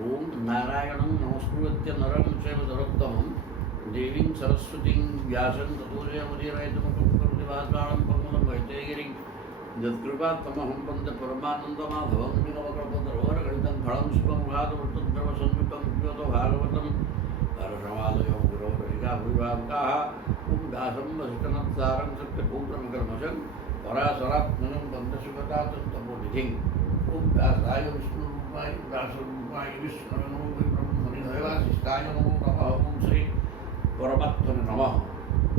ओम नारायणं नमस्कृत्य नरं चैव नरोत्तमं देवीं सरस्वतीं व्यासं ततो जयमुदीरयतुमुपकरोति भास्करं पद्मं वैदेहीं यत्कृपात्तमहं वन्दे परमानन्दमाधवं विनवकल्पतरोर्गलितं फलं शुभमुखादवृत्तद्रवसंयुक्तं पिबतो भागवतं हर्षमालयं गुरोरविगाभुविभावकाः ॐ व्यासं वसिष्ठनत्सारं सत्यपूर्णमकर्मशं पराशरात्मनं वन्दसुगतातत्तपोनिधिं ॐ व्यासाय विष्णुरूपाय व्यासरूपाय विष्णवे ब्रह्मनिधयवासिष्ठाय नमो नमः ॐ श्री परमात्मने नमः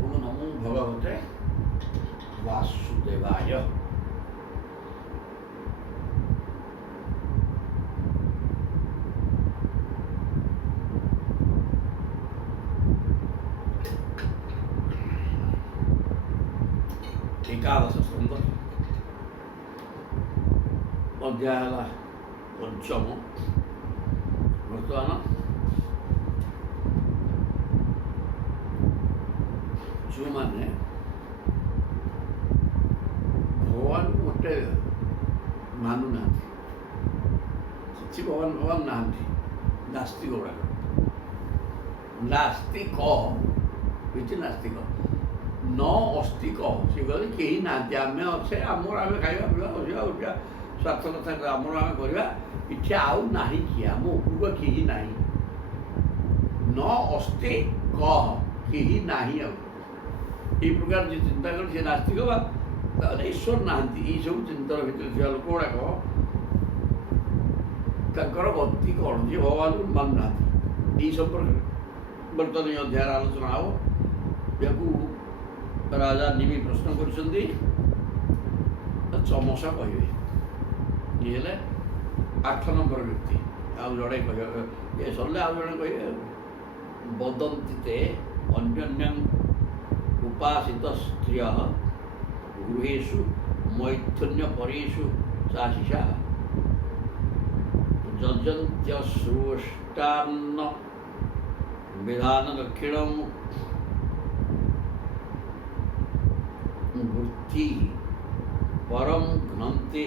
ॐ नमो भगवते वासुदेवाय। एकादश स्कंद अध्याय है पंचम। बर्तमान जो मैंने भगवान को गोटे मानु ना भगवान भगवान ना नास्तिक गुड़ाक नास्तिक नास्तिक न अस्तिक से कहते कहीं ना आम अच्छे आमर आम खाଇବା ପିଇବା ବସିବା ଉଠିବା ସ୍ୱାର୍ଥ କଥା ଆମର ଆମେ କରିବା ଇଚ୍ଛା ଆଉ ନାହିଁ କି ଆମ ଉପରକୁ କେହି ନାହିଁ ନ ଅସ୍ତି କହ କେହି ନାହିଁ ଆଉ এই প্রকার যে চিন্তা করে সে নাস্তিক বা তাহলে ঈশ্বর নাহাନ୍ତି এইসବୁ ଚିନ୍ତାର ଭିତରେ ଥିବା ଲୋକ ଗୁଡ଼ାକ ତାଙ୍କର ଗତି କ'ଣ ଯେ ଭଗବାନଙ୍କୁ ମାନୁନାହାନ୍ତି। ଏଇ ସମ୍ପର୍କରେ ବର୍ତ୍ତମାନ ଏ ଅଧ୍ୟାୟର ଆଲୋଚନା ହେବ। ଏହାକୁ राजा निमि प्रश्न करुँच चमसा कहे ये 8 नंबर व्यक्ति आउ जड़े कह सरले आउ जड़े कहे वदन्ति ते अन्योन्यं उपासित स्त्रिय गृहेषु मैथुन्य परेषु चाशिषा जजन्त्यश्रोष्टान्न विधान दक्षिणम् वृत्ति परम घ्नन्ति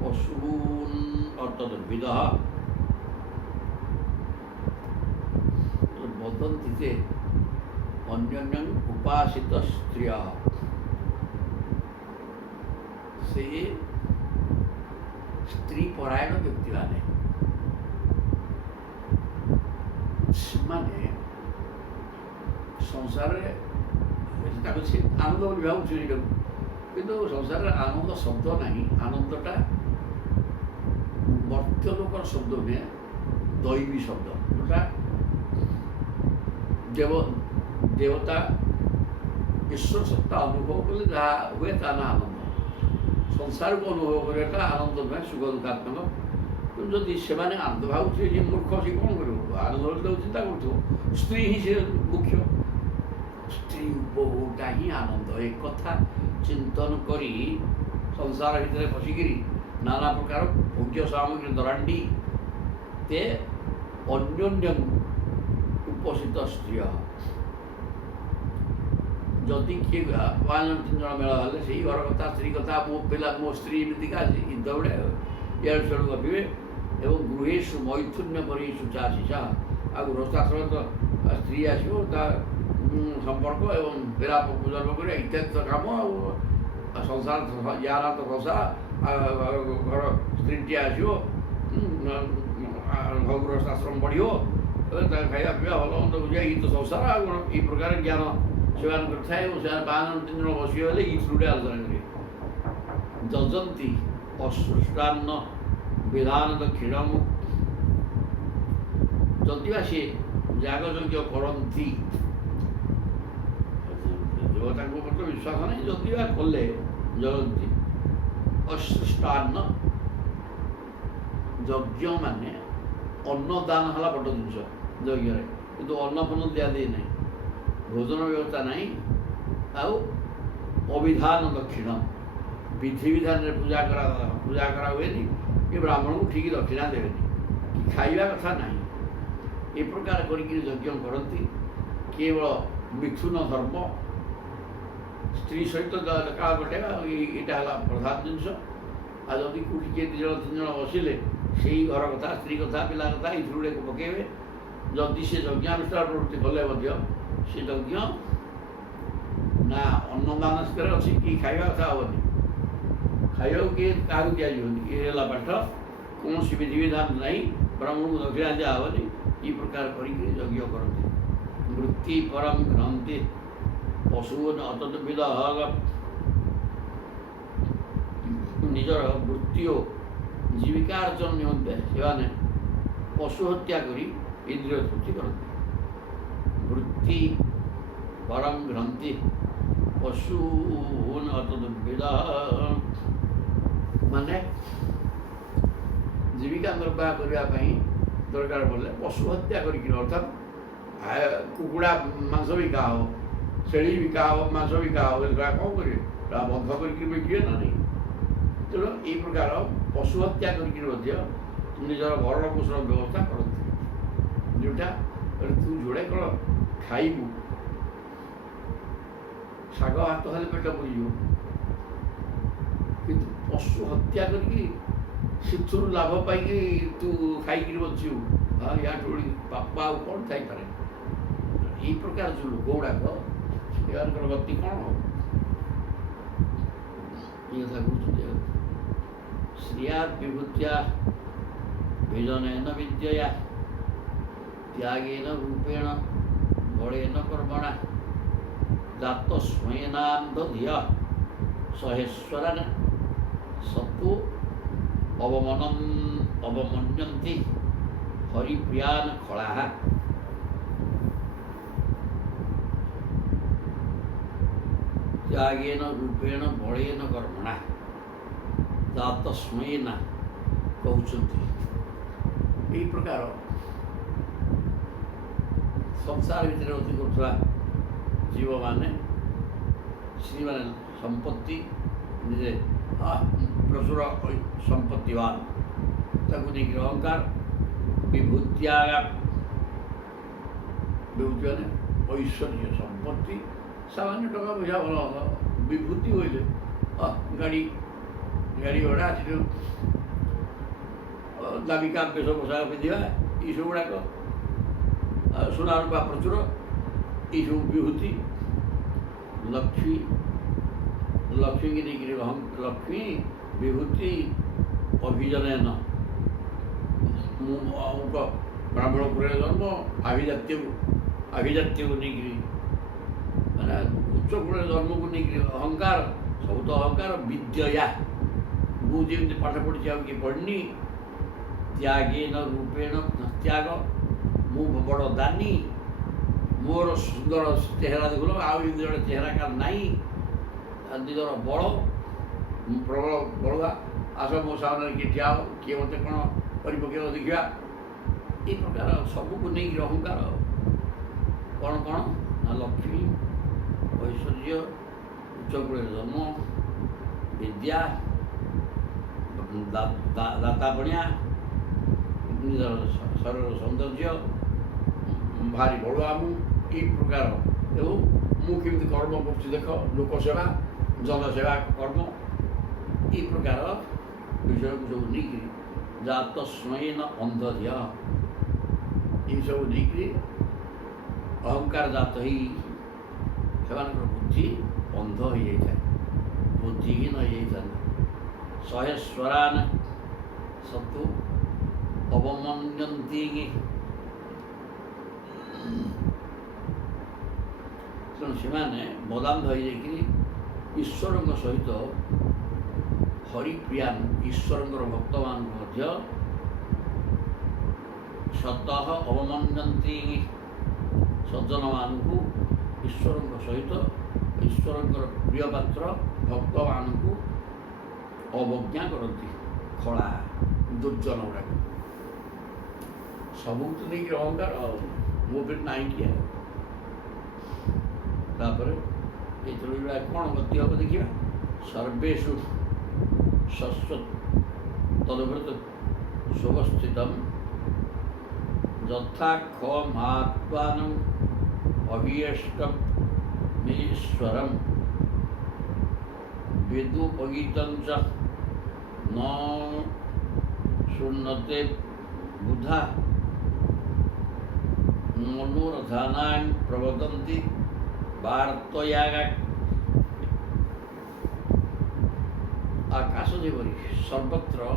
पशून् अर्थात विदः वदन्ति ते अन्योन्यं उपासित स्त्रियः से स्त्री परायण व्यक्ति माने संसार से आनंद बोली भाव किंतु संसार आनंद शब्द नहीं आनंदटा मर्त्य लोकर शब्द नुहे दैवी शब्द जोटा देवता ईश्वर सत्ता अनुभव कले जहाँ हुए ता ना आनंद संसार को अनुभव करेगा आनंद नुहे सुख दुखात्मक किंतु जदि से आनंद भाव मूर्ख सी कौन कर आनंद चिंता कर स्त्री ही से मुख्य स्त्री उपभोगटा ही आनंद एक कथा चिंतन करी संसार भितर फसिकी नाना प्रकार भोग्य सामग्री दरांडी ते अन्योन्यम उपस्थित स्त्री जदि किए 2-3 जन मेल हेल्ले से घर कथा स्त्री कथा मो पिला मो स्त्री एमतीका इत गुड़े इाड़ सियाड़ गपिबे एवं गृहेशु मैथुन्य परेषु चाशिषा आ गृहस्थाश्रम तो स्त्री आसो संपर्क एवं विराप पूजन कर इत्यादि कम संसार यार तो फसा घर स्त्री आसो गृहस्थाश्रम बढ़ो खाଇବା ପିଇବା ଭଲ ମନ୍ଦ ବୁଝିବା ଏଇ ତ ସଂସାର ଆଉ କ'ଣ ଏଇ ପ୍ରକାର ଜ୍ଞାନ ସେମାନେ କରିଥାଏ ଏବଂ ସେମାନେ 2-3 ଜଣ ବସିଗଲେ ଏଇ ଥ୍ରୁରେ ଆଲୋଚନା କରିବେ। ଯଜନ୍ତି ଅସୃଷ୍ଟାନ୍ନ ବିଧାନ ଦକ୍ଷିଣମ୍ ଯଦିବା ସେ ଯାଗଯଜ୍ଞ କରନ୍ତି देवता को मतलब विश्वास नहीं जदि कले जगती असृष्टान्न यज्ञ माने अन्नदान है बड़ जिनस यज्ञ किंतु अन्नफन्न दिया दी नहीं भोजन व्यवस्था नहीं आउ अविधान दक्षिण विधि विधान पूजा करा हुए ये ब्राह्मण को ठीक दक्षिणा देवे कि खाइबा कथा नहीं ए प्रकार करके यज्ञ करती केवल मिथुन धर्म स्त्री सहित काल कटेगा यहाँ प्रधान जिनस आ जदि कौटी किए 2-3 जन बसिले ସେଇ ଘର କଥା, ସ୍ତ୍ରୀ କଥା, ପିଲା କଥା ଏଇଥିରୁ ଗୁଡ଼ିକ ପକାଇବେ। ଯଦି ସେ ଯଜ୍ଞାନୁଷ୍ଠାନ ପ୍ରବୃତ୍ତି କଲେ ମଧ୍ୟ ସେ ଯଜ୍ଞ ନା ଅନ୍ନଦାନସ୍ତରେ ଅଛି କି ଖାଇବା କଥା ହେବନି, ଖାଇବାକୁ କିଏ କାହାକୁ ଦିଆଯିବନି। ଏ ହେଲା ପାଠ, କୌଣସି ବିଧିବିଧାନ ନାହିଁ, ବ୍ରାହ୍ମଣକୁ ଦକ୍ଷିଣା ଦିଆହେବନି। এই প্রকার করিকি যজ্ঞ করতে। বৃত্তি পরম ঘ্রান্তি পশুন অতদ্বিদ ନିଜର ବୃତ୍ତି ଓ ଜୀବିକା ଅର୍ଜନ ନିମନ୍ତେ ସେମାନେ ପଶୁ ହତ୍ୟା କରି ଇନ୍ଦ୍ରିୟ ତୃପ୍ତି କରନ୍ତି। ବୃତ୍ତି ପରମ ଘ୍ରାନ୍ତି ପଶୁନ୍ ଅତଦ୍ବିଦ ମାନେ ଜୀବିକା ନିର୍ବାହ କରିବା ପାଇଁ ଦରକାର ପଡ଼ିଲେ ପଶୁ ହତ୍ୟା କରିକି, ଅର୍ଥାତ୍ କୁକୁଡ଼ା ମାଂସ ବିକା ହେବ, ଛେଳି ବିକା ହେବ, ମାଂସ ବିକା ହେବ, କ'ଣ କରିବେ? ବନ୍ଧ କରିକି ବିକିବେ ନା ନାହିଁ। ତେଣୁ ଏହି ପ୍ରକାର ପଶୁ ହତ୍ୟା କରିକି ମଧ୍ୟ ନିଜର ଭରଣ ପୋଷଣ ବ୍ୟବସ୍ଥା କରନ୍ତି। ଯେଉଁଟା ତୁ ଯୋଡ଼େ କ'ଣ ଖାଇବୁ, ଶାଗ ଭାତ ହେଲେ ପେଟ ପୁରିଯିବ, କିନ୍ତୁ ପଶୁ ହତ୍ୟା କରିକି ସେଥିରୁ ଲାଭ ପାଇକି ତୁ ଖାଇକିରି ବଞ୍ଚିବୁ, ୟାଠୁ ପାପ ଆଉ କ'ଣ ଥାଇପାରେ? ଏହି ପ୍ରକାର ଯେଉଁ ଲୋକ ଗୁଡ଼ାକ ସେମାନଙ୍କର ଗତି କ'ଣ ହେବ? ଏ କଥା କହୁଛନ୍ତି। ଶ୍ରିୟା ବିଭୂତ୍ୟା ବିଜନେନ ବିଦ୍ୟୟା ତ୍ୟାଗେନ ରୂପେଣ ବଳେନ କର୍ମଣା ଦାତ ସ୍ୱୟନାନ୍ଦ ଧିୟ ସହେଶ୍ୱରାନ ସତୁ ଅବମନ୍ୟନ୍ତି ହରିପ୍ରିୟାନ ଖଳାଃ। ତ୍ୟାଗେନ ରୂପେଣ ବଳେନ କର୍ମଣା ଦାତ ସ୍ୱୟେନା କହୁଛନ୍ତି। ଏହି ପ୍ରକାର ସଂସାର ଭିତରେ ଗତି କରୁଥିବା ଜୀବମାନେ, ସ୍ତ୍ରୀମାନେ ସମ୍ପତ୍ତି ନିଜେ ପ୍ରଚୁର ସମ୍ପତ୍ତିବାନ, ତାକୁ ନେଇକି ଅହଙ୍କାର, ବିଭୂତ୍ୟା ବିଭୂତି ମାନେ ଐଶ୍ୱର୍ଯ୍ୟ ସମ୍ପତ୍ତି, ସାମାନ୍ୟ ଟଙ୍କା ପଇସା ଭଲ ଭଲ, ବିଭୂତି ବୋଇଲେ ଗାଡ଼ି ଘୋଡ଼ା, ସେଠୁ ଦାମିକା ବେଶ ପୋଷାକ ପିନ୍ଧିବା, ଏଇସବୁ ଗୁଡ଼ାକ, ସୁନା ରୂପା ପ୍ରଚୁର, ଏଇସବୁ ବିଭୂତି। ଲକ୍ଷ୍ମୀ, ଲକ୍ଷ୍ମୀକି ନେଇକିରି ଲକ୍ଷ୍ମୀ ବିଭୂତି ଅଭିଜନେନ, ମୁଁ ଅମୁକ ବ୍ରାହ୍ମଣ କୁଳରେ ଜନ୍ମ, ଆଭିଜାତ୍ୟକୁ ନେଇକିରି, ମାନେ ଉଚ୍ଚ କୂଳରେ ଜନ୍ମକୁ ନେଇକିରି ଅହଙ୍କାର, ସବୁ ତ ଅହଙ୍କାର। ବିଦ୍ୟୟା, ମୁଁ ଯେମିତି ପାଠ ପଢ଼ିଛି ଆଉ କିଏ ପଢ଼ିନି। ତ୍ୟାଗେନ ରୂପେଣ, ତ୍ୟାଗ, ମୁଁ ବଡ଼ ଦାନୀ, ମୋର ସୁନ୍ଦର ଚେହେରା ଦେଖୁନ, ଆଉ ଏମିତି ଜଣେ ଚେହେରା କାହାର ନାହିଁ, ନିଜର ବଳ, ମୁଁ ପ୍ରବଳ ବଳୁଆ, ଆସ ମୋ ସାମନାରେ କିଏ ଠିଆ ହେବ, କିଏ ମୋତେ କ'ଣ କରି ପକାଇବ ଦେଖିବା। ଏ ପ୍ରକାର ସବୁକୁ ନେଇକି ଅହଙ୍କାର। କ'ଣ କ'ଣ ନା ଲକ୍ଷ୍ମୀ, ଐଶ୍ୱର୍ଯ୍ୟ, ଉଚ୍ଚକୂଳରେ ଜନ୍ମ, ବିଦ୍ୟା, ଦାତା ପଣିଆ, ନିଜର ଶରୀର ସୌନ୍ଦର୍ଯ୍ୟ, ଭାରି ବଳୁଆ ମୁଁ, ଏଇ ପ୍ରକାର। ଏବଂ ମୁଁ କେମିତି କର୍ମ କରୁଛି ଦେଖ, ଲୋକସେବା, ଜନସେବା କର୍ମ, এই প্রকার বিষয়କୁ ସବୁ ନେଇକିରି ଜାତ ସ୍ୱୟେନ ଅନ୍ଧଧିୟ, ଏଇସବୁ ନେଇକିରି ଅହଙ୍କାର ଜାତ ହେଇ ସେମାନଙ୍କର ବୁଦ୍ଧି ଅନ୍ଧ ହୋଇଯାଇଥାଏ, ବୁଦ୍ଧିହୀନ ହୋଇଯାଇଥାନ୍ତି। ସହେଶ୍ୱରାନ ସତୁ ଅବମନ୍ୟନ୍ତି, ତେଣୁ ସେମାନେ ବଦାନ୍ଧ ହୋଇଯାଇକିରି ଈଶ୍ୱରଙ୍କ ସହିତ ହରିପ୍ରିୟାନ, ଈଶ୍ୱରଙ୍କର ଭକ୍ତମାନଙ୍କୁ ମଧ୍ୟ ସତଃ ଅବମନ୍ୟନ୍ତି, ସଜ୍ଜନମାନଙ୍କୁ ଈଶ୍ୱରଙ୍କ ସହିତ, ଈଶ୍ୱରଙ୍କର ପ୍ରିୟପାତ୍ର ଭକ୍ତମାନଙ୍କୁ ଅବଜ୍ଞା କରନ୍ତି। ଖଳା, ଦୁର୍ଜନ ଗୁଡ଼ାକ ସବୁକୁ ନେଇକି ଅହଙ୍କାର, ମୋ ଉପରେ ନାହିଁ କିଏ। ତାପରେ ଏ ତଳି ଗୁଡ଼ାକ କ'ଣ ଗତି ହେବ ଦେଖିବା। ସର୍ବେଷୁ ଶଶ୍ୱ ତଦଭୃତ ଶୁଭସ୍ଥିତମ୍ ଯଥା ଖ ମହାତ୍ମାନଂ ଅଭିୟଷ୍ଟମ୍ ନିଶ୍ୱରମ୍ ବିଦୁପଗୀତଂ ଚ ନ शृण्वते बुधा मनोरथानां प्रवदन्ति वार्तयागा। आकाश जेपरी सर्वत्र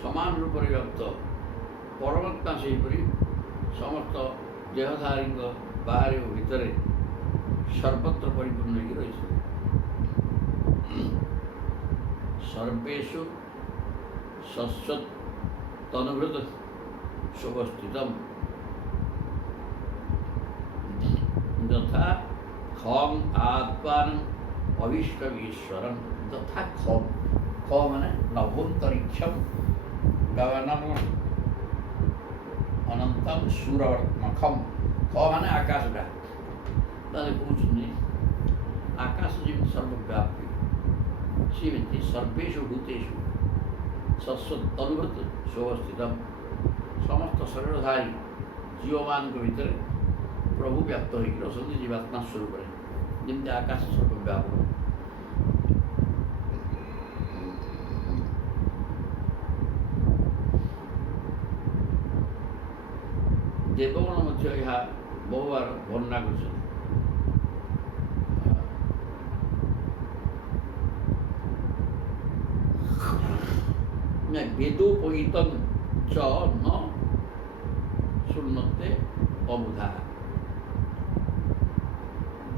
समान रूप से व्याप्त परमात्मा सेहीपरि समस्त देहधारी बाहर और भितर सर्वत्र परिपूर्ण हो रही। सर्वेषु शश्वत तनुभृत शुभस्थितम यथा खम आत्मान अभीष्ट ईश्वरम तथा खम ख माने नभोन्तरिक्षम गगनम अनंतम सूरवर्तमखम ख माने आकाश का कहते आकाश जमी सर्वव्यापी सीमित सर्वेषु भूतेषु शश्वत तनुभृत शुभस्थित समस्त शरीरधारी जीव मान भीतर प्रभु व्याप्त होकर अଛନ୍ତି जीवात्मा स्वरूप जमी आकाश सर्वव्यापक। देवगण मध्य यह बहुबार वर्णना कर वेदोपहितं च न शृण्वते अबुधा।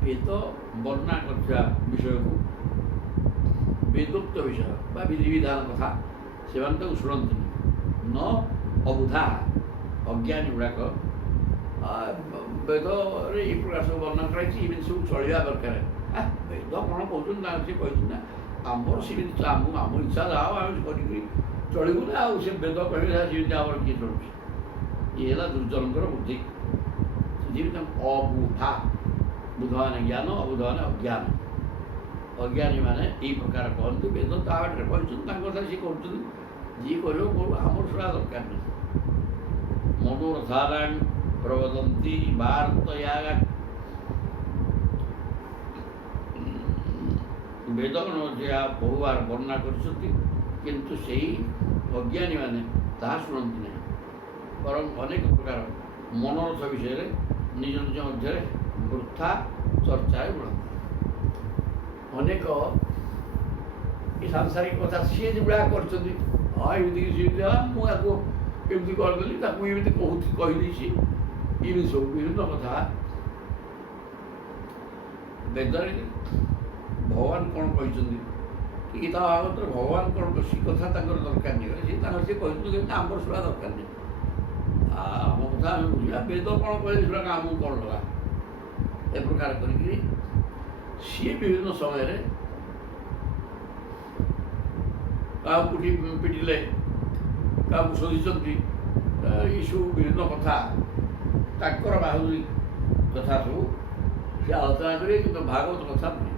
वेद वर्णना करथिबा विषय को वेदोक्त विषय बा विधि विधान कथा सेवन तो शुणती न अबुधा अज्ञानी गुड़ाक वेद रे ये प्रकार सब वर्णना कराई सब चलवा दरकार। वेद कौन कहते सी कही ना आमर सी आम इच्छा जाओ आम कर चलू ना से वेद कहले सीमित आम किए चलु ये दुर्जनकर बुद्धि जीवित अबुधा बुध माने ज्ञान अबुध माने अज्ञान। अज्ञानी माने यही प्रकार कहते वेद ताटे कहते सी कर जी कर आमर सुना दरकार नहीं। मनोरथानां प्रवदन्ति वार्तयागा। वेदगण बहुबार वर्णना किंतु से अज्ञानी माने ताहा शुणती नहीं बरं अनेक प्रकार मनोरथ विषय निज निज मध्य वृथा चर्चा बुलाते अनेक सांसारिक कथा सी गुड़ा कर केमती करदेली कहीदी ये सब विभिन्न कथा वेदर भगवान कौन कहते गीता भागवत भगवान कौन सी कथा दरकार नहीं सी कहते आमर शुणा दरकार नहीं आम कथा आम बुझा वेद कौन कहे शुणा आमको कौन लगा ए प्रकार कर सी विभिन्न समय क्या पिटिले क्या शोधि ये सब विभिन्न कथा ताकर बाहुरी कथा सब सी आलोचना करें कि भागवत कथा नुहे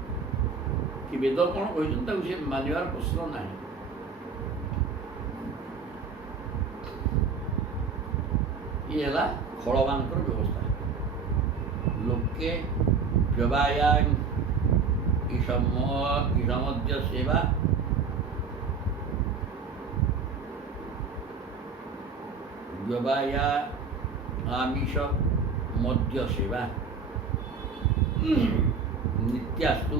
कि वेद कौन कहते सी मानवार प्रश्न ना। ये खड़मान व्यवस्था लोके व्यवायाम ईशमद्य सेवा व्यवाया आमिष मद्य सेवा नित्यास्तु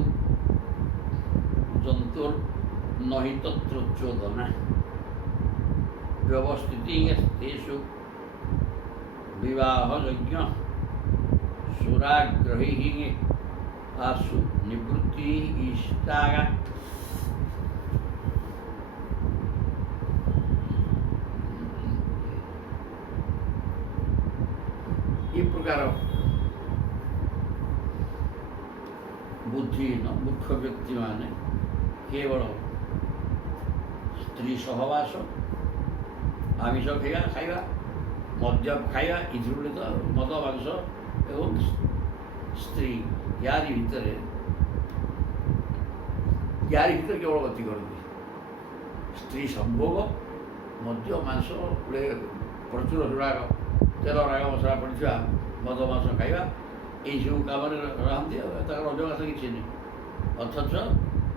जंतुर्नहि तत्र चोदना व्यवस्थितिस्तेषु विवाह यज्ञ सुराग्रही आसु निवृत्ति इष्टागा। ये प्रकार बुद्धिहीन मूर्ख व्यक्ति माने केवल स्त्री सहवास आमिष खाइबा मद्य खाइबा इधर तो मद मांस एवं स्त्री यारी भितर केवल गति करती स्त्री संभोग मद्य मांस गुड़े प्रचुर गुड़ाक तेल राग मसला पड़ा मद मांस खाइबा यही सब कम रही रजगास किसी नहीं अथच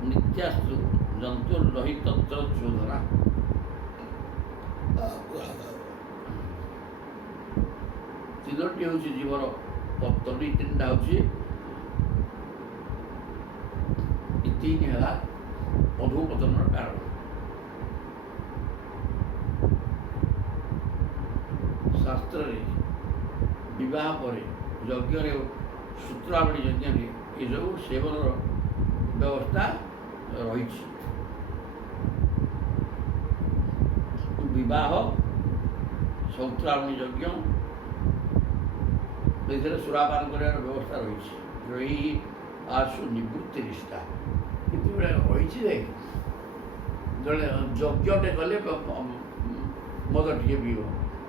नित्यास्तु जंतुर्नहि तत्र चोदना ତିନୋଟି ହେଉଛି ଜୀବର ପତନ, ଏଇ ତିନିଟା ହେଉଛି ଏ ତିନି ହେଲା ଅଧୋପତନର କାରଣ। ଶାସ୍ତ୍ରରେ ବିବାହ ପରେ ଯଜ୍ଞରେ ସୂତ୍ରାବଳୀ ଯଜ୍ଞରେ ଏସବୁ ସେବନର ବ୍ୟବସ୍ଥା ରହିଛି। ବିବାହ, ସୂତ୍ରାବଳୀ ଯଜ୍ଞ, ଏଥିରେ ସୁରାପାନ କରିବାର ବ୍ୟବସ୍ଥା ରହିଛି। ରହି ଆସୁ ନିବୃତ୍ତି ନିଷ୍ଠା କିନ୍ତୁ ରହିଛି ଯେ ଜଣେ ଯଜ୍ଞଟେ କଲେ ମଦ ଟିକେ ପିଇବ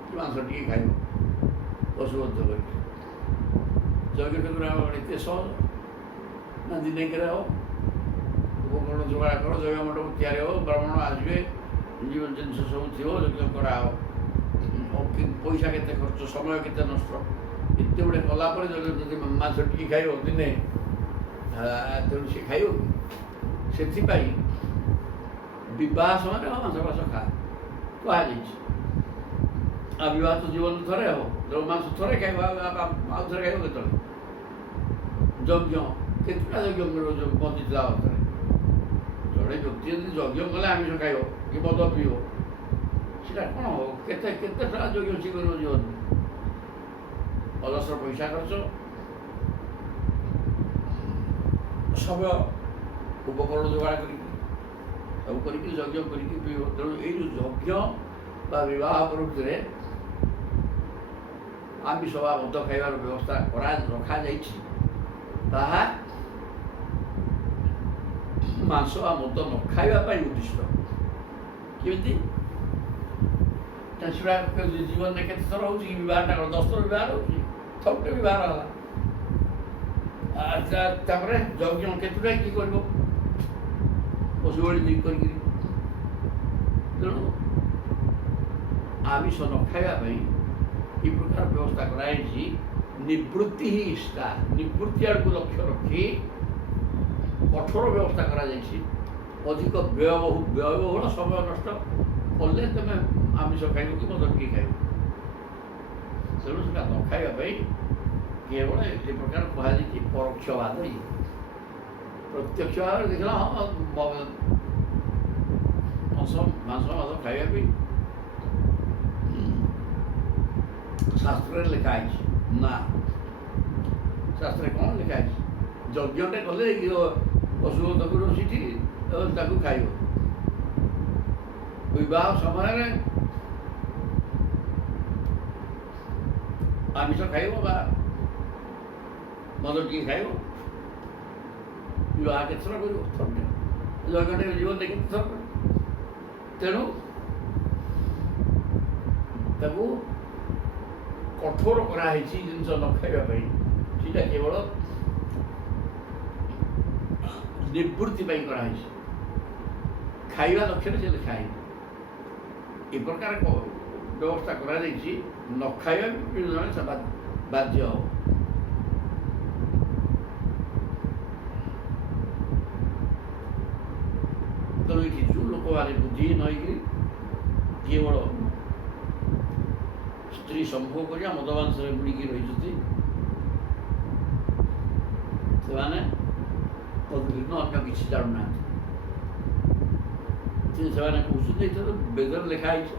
କି ମାଂସ ଟିକେ ଖାଇବ ପଶୁବଦ୍ଧ କରିକି। ଯଜ୍ଞଟେ କରିବା ଏତେ ସହଜ ନା ଦିନେକରେ ହେବ। ଉପକରଣ ଯୋଗାଡ଼ କର, ଯଜ୍ଞ ମଣ୍ଡପ ତିଆରି ହେବ, ବ୍ରାହ୍ମଣ ଆସିବେ, ଜୀବନ ଜିନିଷ ସବୁ ଥିବ, ଯଜ୍ଞ କରାହେବ। ପଇସା କେତେ ଖର୍ଚ୍ଚ, ସମୟ କେତେ ନଷ୍ଟ। ଏତେ ଗୁଡ଼େ କଲା ପରେ ଯଦି ମାଂସ ଟିକେ ଖାଇବ ଦିନେ, ତେଣୁ ସେ ଖାଇବ କି? ସେଥିପାଇଁ ବିବାହ ସମୟରେ ମାଂସ ଫାଂସ କୁହାଯାଇଛି। ଆଉ ବିବାହ ତ ଜୀବନ ଥରେ ହେବ, ତେଣୁ ମାଂସ ଥରେ ଖାଇବ, ଆଉ ଥରେ ଖାଇବ କେତେବେଳେ? ଯଜ୍ଞ କେତେଟା ଯଜ୍ଞ କରିବ ବଞ୍ଚିଥିଲା ଅବସ୍ଥାରେ? ଜଣେ ବ୍ୟକ୍ତି ଯଦି ଯଜ୍ଞ କଲେ ଆମିଷ ଖାଇବ କି ମଦ ପିଇବ, ସେଟା କ'ଣ ହେବ? କେତେଟା ଯଜ୍ଞ ସେ କରିବ ଜୀବନରେ? ଅଜସ୍ର ପଇସା ଖର୍ଚ୍ଚ, ସମୟ, ଉପକରଣ ଯୋଗାଡ଼ କରିକି ସବୁ କରିକି ଯଜ୍ଞ କରିକି ପିଇବ। ତେଣୁ ଏଇ ଯେଉଁ ଯଜ୍ଞ ବା ବିବାହ ପ୍ରବୃତ୍ତିରେ ଆମିଷ ବା ମଦ ଖାଇବାର ବ୍ୟବସ୍ଥା ରଖାଯାଇଛି, ତାହା ମାଂସ ବା ମଦ ନ ଖାଇବା ପାଇଁ ଉଦ୍ଦିଷ୍ଟ। କେମିତି? ସେଟା ଜୀବନରେ କେତେ ଥର ହେଉଛି କି ବିବାହଟା? 10 ଥର ବିବାହ ହେଉଛି, ଥରଟେ ବିବାହ ହେଲା। ତାପରେ ଯଜ୍ଞ କେତେଟା କି କରିବ? ପଶୁ ଭଳି ଦିନ କରିକିରି। ତେଣୁ ଆମିଷ ନ ଖାଇବା ପାଇଁ ଏ ପ୍ରକାର ବ୍ୟବସ୍ଥା କରାଯାଇଛି। ନିବୃତ୍ତି ହିଁ ଇଷ୍ଟା, ନିବୃତ୍ତି ଆଡ଼କୁ ଲକ୍ଷ୍ୟ ରଖି କଠୋର ବ୍ୟବସ୍ଥା କରାଯାଇଛି। ଅଧିକ ବ୍ୟୟବହୁଳ, ସମୟ ନଷ୍ଟ କଲେ ତୁମେ ଆମିଷ ଖାଇବ କି ମଦ ଟିକେ ଖାଇବ। ତେଣୁ ସେଟା ନ ଖାଇବା ପାଇଁ କେବଳ ଏ ପ୍ରକାର କୁହାଯାଇଛି ପରୋକ୍ଷବାଦ। ଇଏ ପ୍ରତ୍ୟକ୍ଷ ଭାବରେ ଦେଖିଲା ହଁ ମାଂସ ମାଛ ଖାଇବା ପାଇଁ ଶାସ୍ତ୍ରରେ ଲେଖା ହେଇଛି ନା। ଶାସ୍ତ୍ରରେ କ'ଣ ଲେଖା ହେଇଛି? ଯଜ୍ଞଟେ କଲେ ପଶୁବଦ୍ଧ କରିବ ସେଠି ଏବଂ ତାକୁ ଖାଇବ। ବିବାହ ସମୟରେ ଆମିଷ ଖାଇବ ବା ମଦ ଟିକେ ଖାଇବ। ବିବାହ କେତେଥର କରିବ? ଥରଟେ। ଯଜ୍ଞଟେ ଜୀବନରେ କେତେଥର? ତେଣୁ ତାକୁ କଠୋର କରାହେଇଛି ଜିନିଷ ନ ଖାଇବା ପାଇଁ। ସେଇଟା କେବଳ ନିବୃତ୍ତି ପାଇଁ କରାହେଇଛି, ଖାଇବା ଲକ୍ଷ୍ୟରେ ସେ ଲେଖା ହେଇନି। ଏ ପ୍ରକାର ବ୍ୟବସ୍ଥା କରାଯାଇଛି। ନ ଖାଇବା ବି ଜଣେ ବାଧ୍ୟ ହେବ। ତେଣୁ ଏଠି ଯେଉଁ ଲୋକମାନେ ବୁଦ୍ଧିହୀନ ହୋଇକରି କେବଳ ସ୍ତ୍ରୀ ସମ୍ଭୋଗ କରିବା ମଦମାଂସରେ ବୁଡ଼ିକି ରହିଛନ୍ତି, ସେମାନେ ତଦ୍ଭିନ୍ନ ଅନ୍ୟ କିଛି ଜାଣୁନାହାନ୍ତି। ସେମାନେ କହୁଛନ୍ତି ଏଇଟା ତ ବେଦରେ ଲେଖା ହେଇଛି,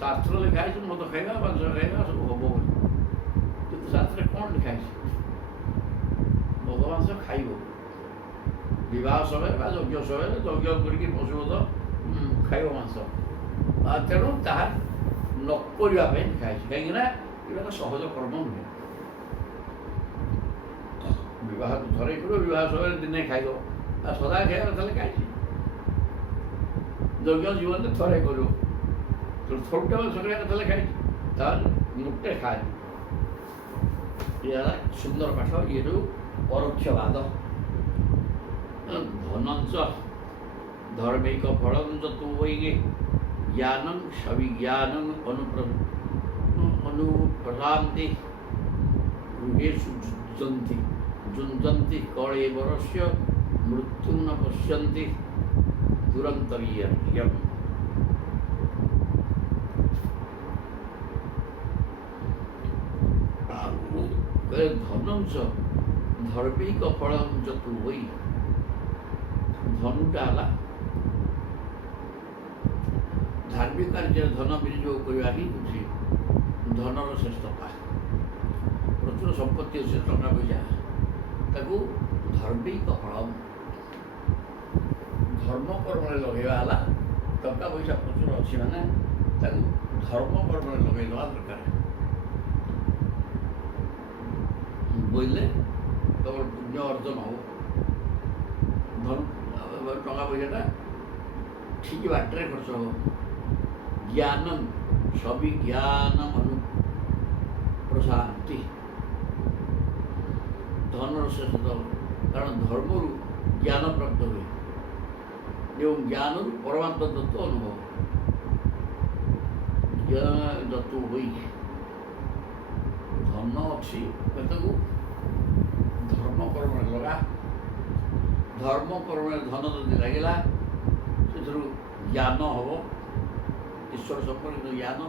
ଶାସ୍ତ୍ର ଲେଖା ହେଇଛି ମଦ ଖାଇବା ମାଂସ ଖାଇବା ସବୁ ହବ ବୋଲି। କିନ୍ତୁ ଶାସ୍ତ୍ରରେ କ'ଣ ଲେଖା ହେଇଛି? ମଦ ମାଂସ ଖାଇବ ବିବାହ ସମୟରେ ବା ଯଜ୍ଞ ସମୟରେ, ଯଜ୍ଞ କରିକି ପଶୁବଦ୍ଧ ଖାଇବ ମାଂସ। ତେଣୁ ତାହା ନ କରିବା ପାଇଁ ଲେଖା ହେଇଛି। କାହିଁକିନା ଏଇଟା ସହଜ କର୍ମ ନୁହେଁ। ବିବାହକୁ ଥରେ କରିବ, ବିବାହ ସମୟରେ ଦିନେ ଖାଇବ, ଆଉ ସଦା ଖାଇବା କଥା ଲେଖା ହେଇଛି। ଯଜ୍ଞ ଜୀବନରେ ଥରେ କରିବ, ଥରୁଟେ ମାଂସ ଖାଇବା କଥା ଲେଖା ହେଇଛି, ତାହେଲେ ମୋଟେ ଖାଏ। ଇଏ ହେଲା ସୁନ୍ଦର ପାଠ। ଇଏରୁ ପରୋକ୍ଷବାଦ। ଧନଞ୍ଚ ଧର୍ମୈକ ଫଳଂ ତୁ ବୈଗେ ଜ୍ଞାନଂ ସବିଜ୍ଞାନଂ ଅନୁପ୍ରଶାନ୍ତି ଗୃହେଷୁ ଯୁଞ୍ଜନ୍ତି କଳେବରସ୍ୟ ମୃତ୍ୟୁଂ ନ ପଶ୍ୟନ୍ତି ଦୁରନ୍ତରୀୟମ୍। ଧନଂ ଚ ଧର୍ମୈକ ଫଳଂ ଚ ତୁ ହୋଇ। ଧନୁଟା ହେଲା ଧାର୍ମିକ କାର୍ଯ୍ୟରେ ଧନ ବିନିଯୋଗ କରିବା ହିଁ ହେଉଛି ଧନର ଶ୍ରେଷ୍ଠତା। ପ୍ରଚୁର ସମ୍ପତ୍ତି ଅଛି, ଟଙ୍କା ପଇସା, ତାକୁ ଧର୍ମୈକ ଫଳଂ ଧର୍ମ କର୍ମରେ ଲଗେଇବା ହେଲା। ଟଙ୍କା ପଇସା ପ୍ରଚୁର ଅଛି ମାନେ ତାକୁ ଧର୍ମ କର୍ମରେ ଲଗେଇ ଦେବା ଦରକାର। ବୋଇଲେ ତମର ପୁଣ୍ୟ ଅର୍ଜନ ହବ। ଟଙ୍କା ପଇସାଟା ଠିକ୍ ବାଟରେ ଖର୍ଚ୍ଚ ହବ। ଜ୍ଞାନ ସବିଜ୍ଞାନ ମନୁ ପ୍ରଶାନ୍ତି। ଧନର ଶ୍ରେଷ୍ଠ, କାରଣ ଧର୍ମରୁ ଜ୍ଞାନ ପ୍ରାପ୍ତ ହୁଏ ଏବଂ ଜ୍ଞାନରୁ ପରମାତ୍ମା ତତ୍ତ୍ୱ ଅନୁଭବ। ଜ୍ଞାନ ଦତ୍ତ ହୋଇ ଧନ ଅଛି ତାକୁ ଧର୍ମ କର୍ମରେ ଲଗା। ଧର୍ମ କର୍ମରେ ଧନ ଯଦି ଲାଗିଲା ସେଥିରୁ ଜ୍ଞାନ ହବ, ଈଶ୍ୱର ସମ୍ପର୍କିତ ଜ୍ଞାନ।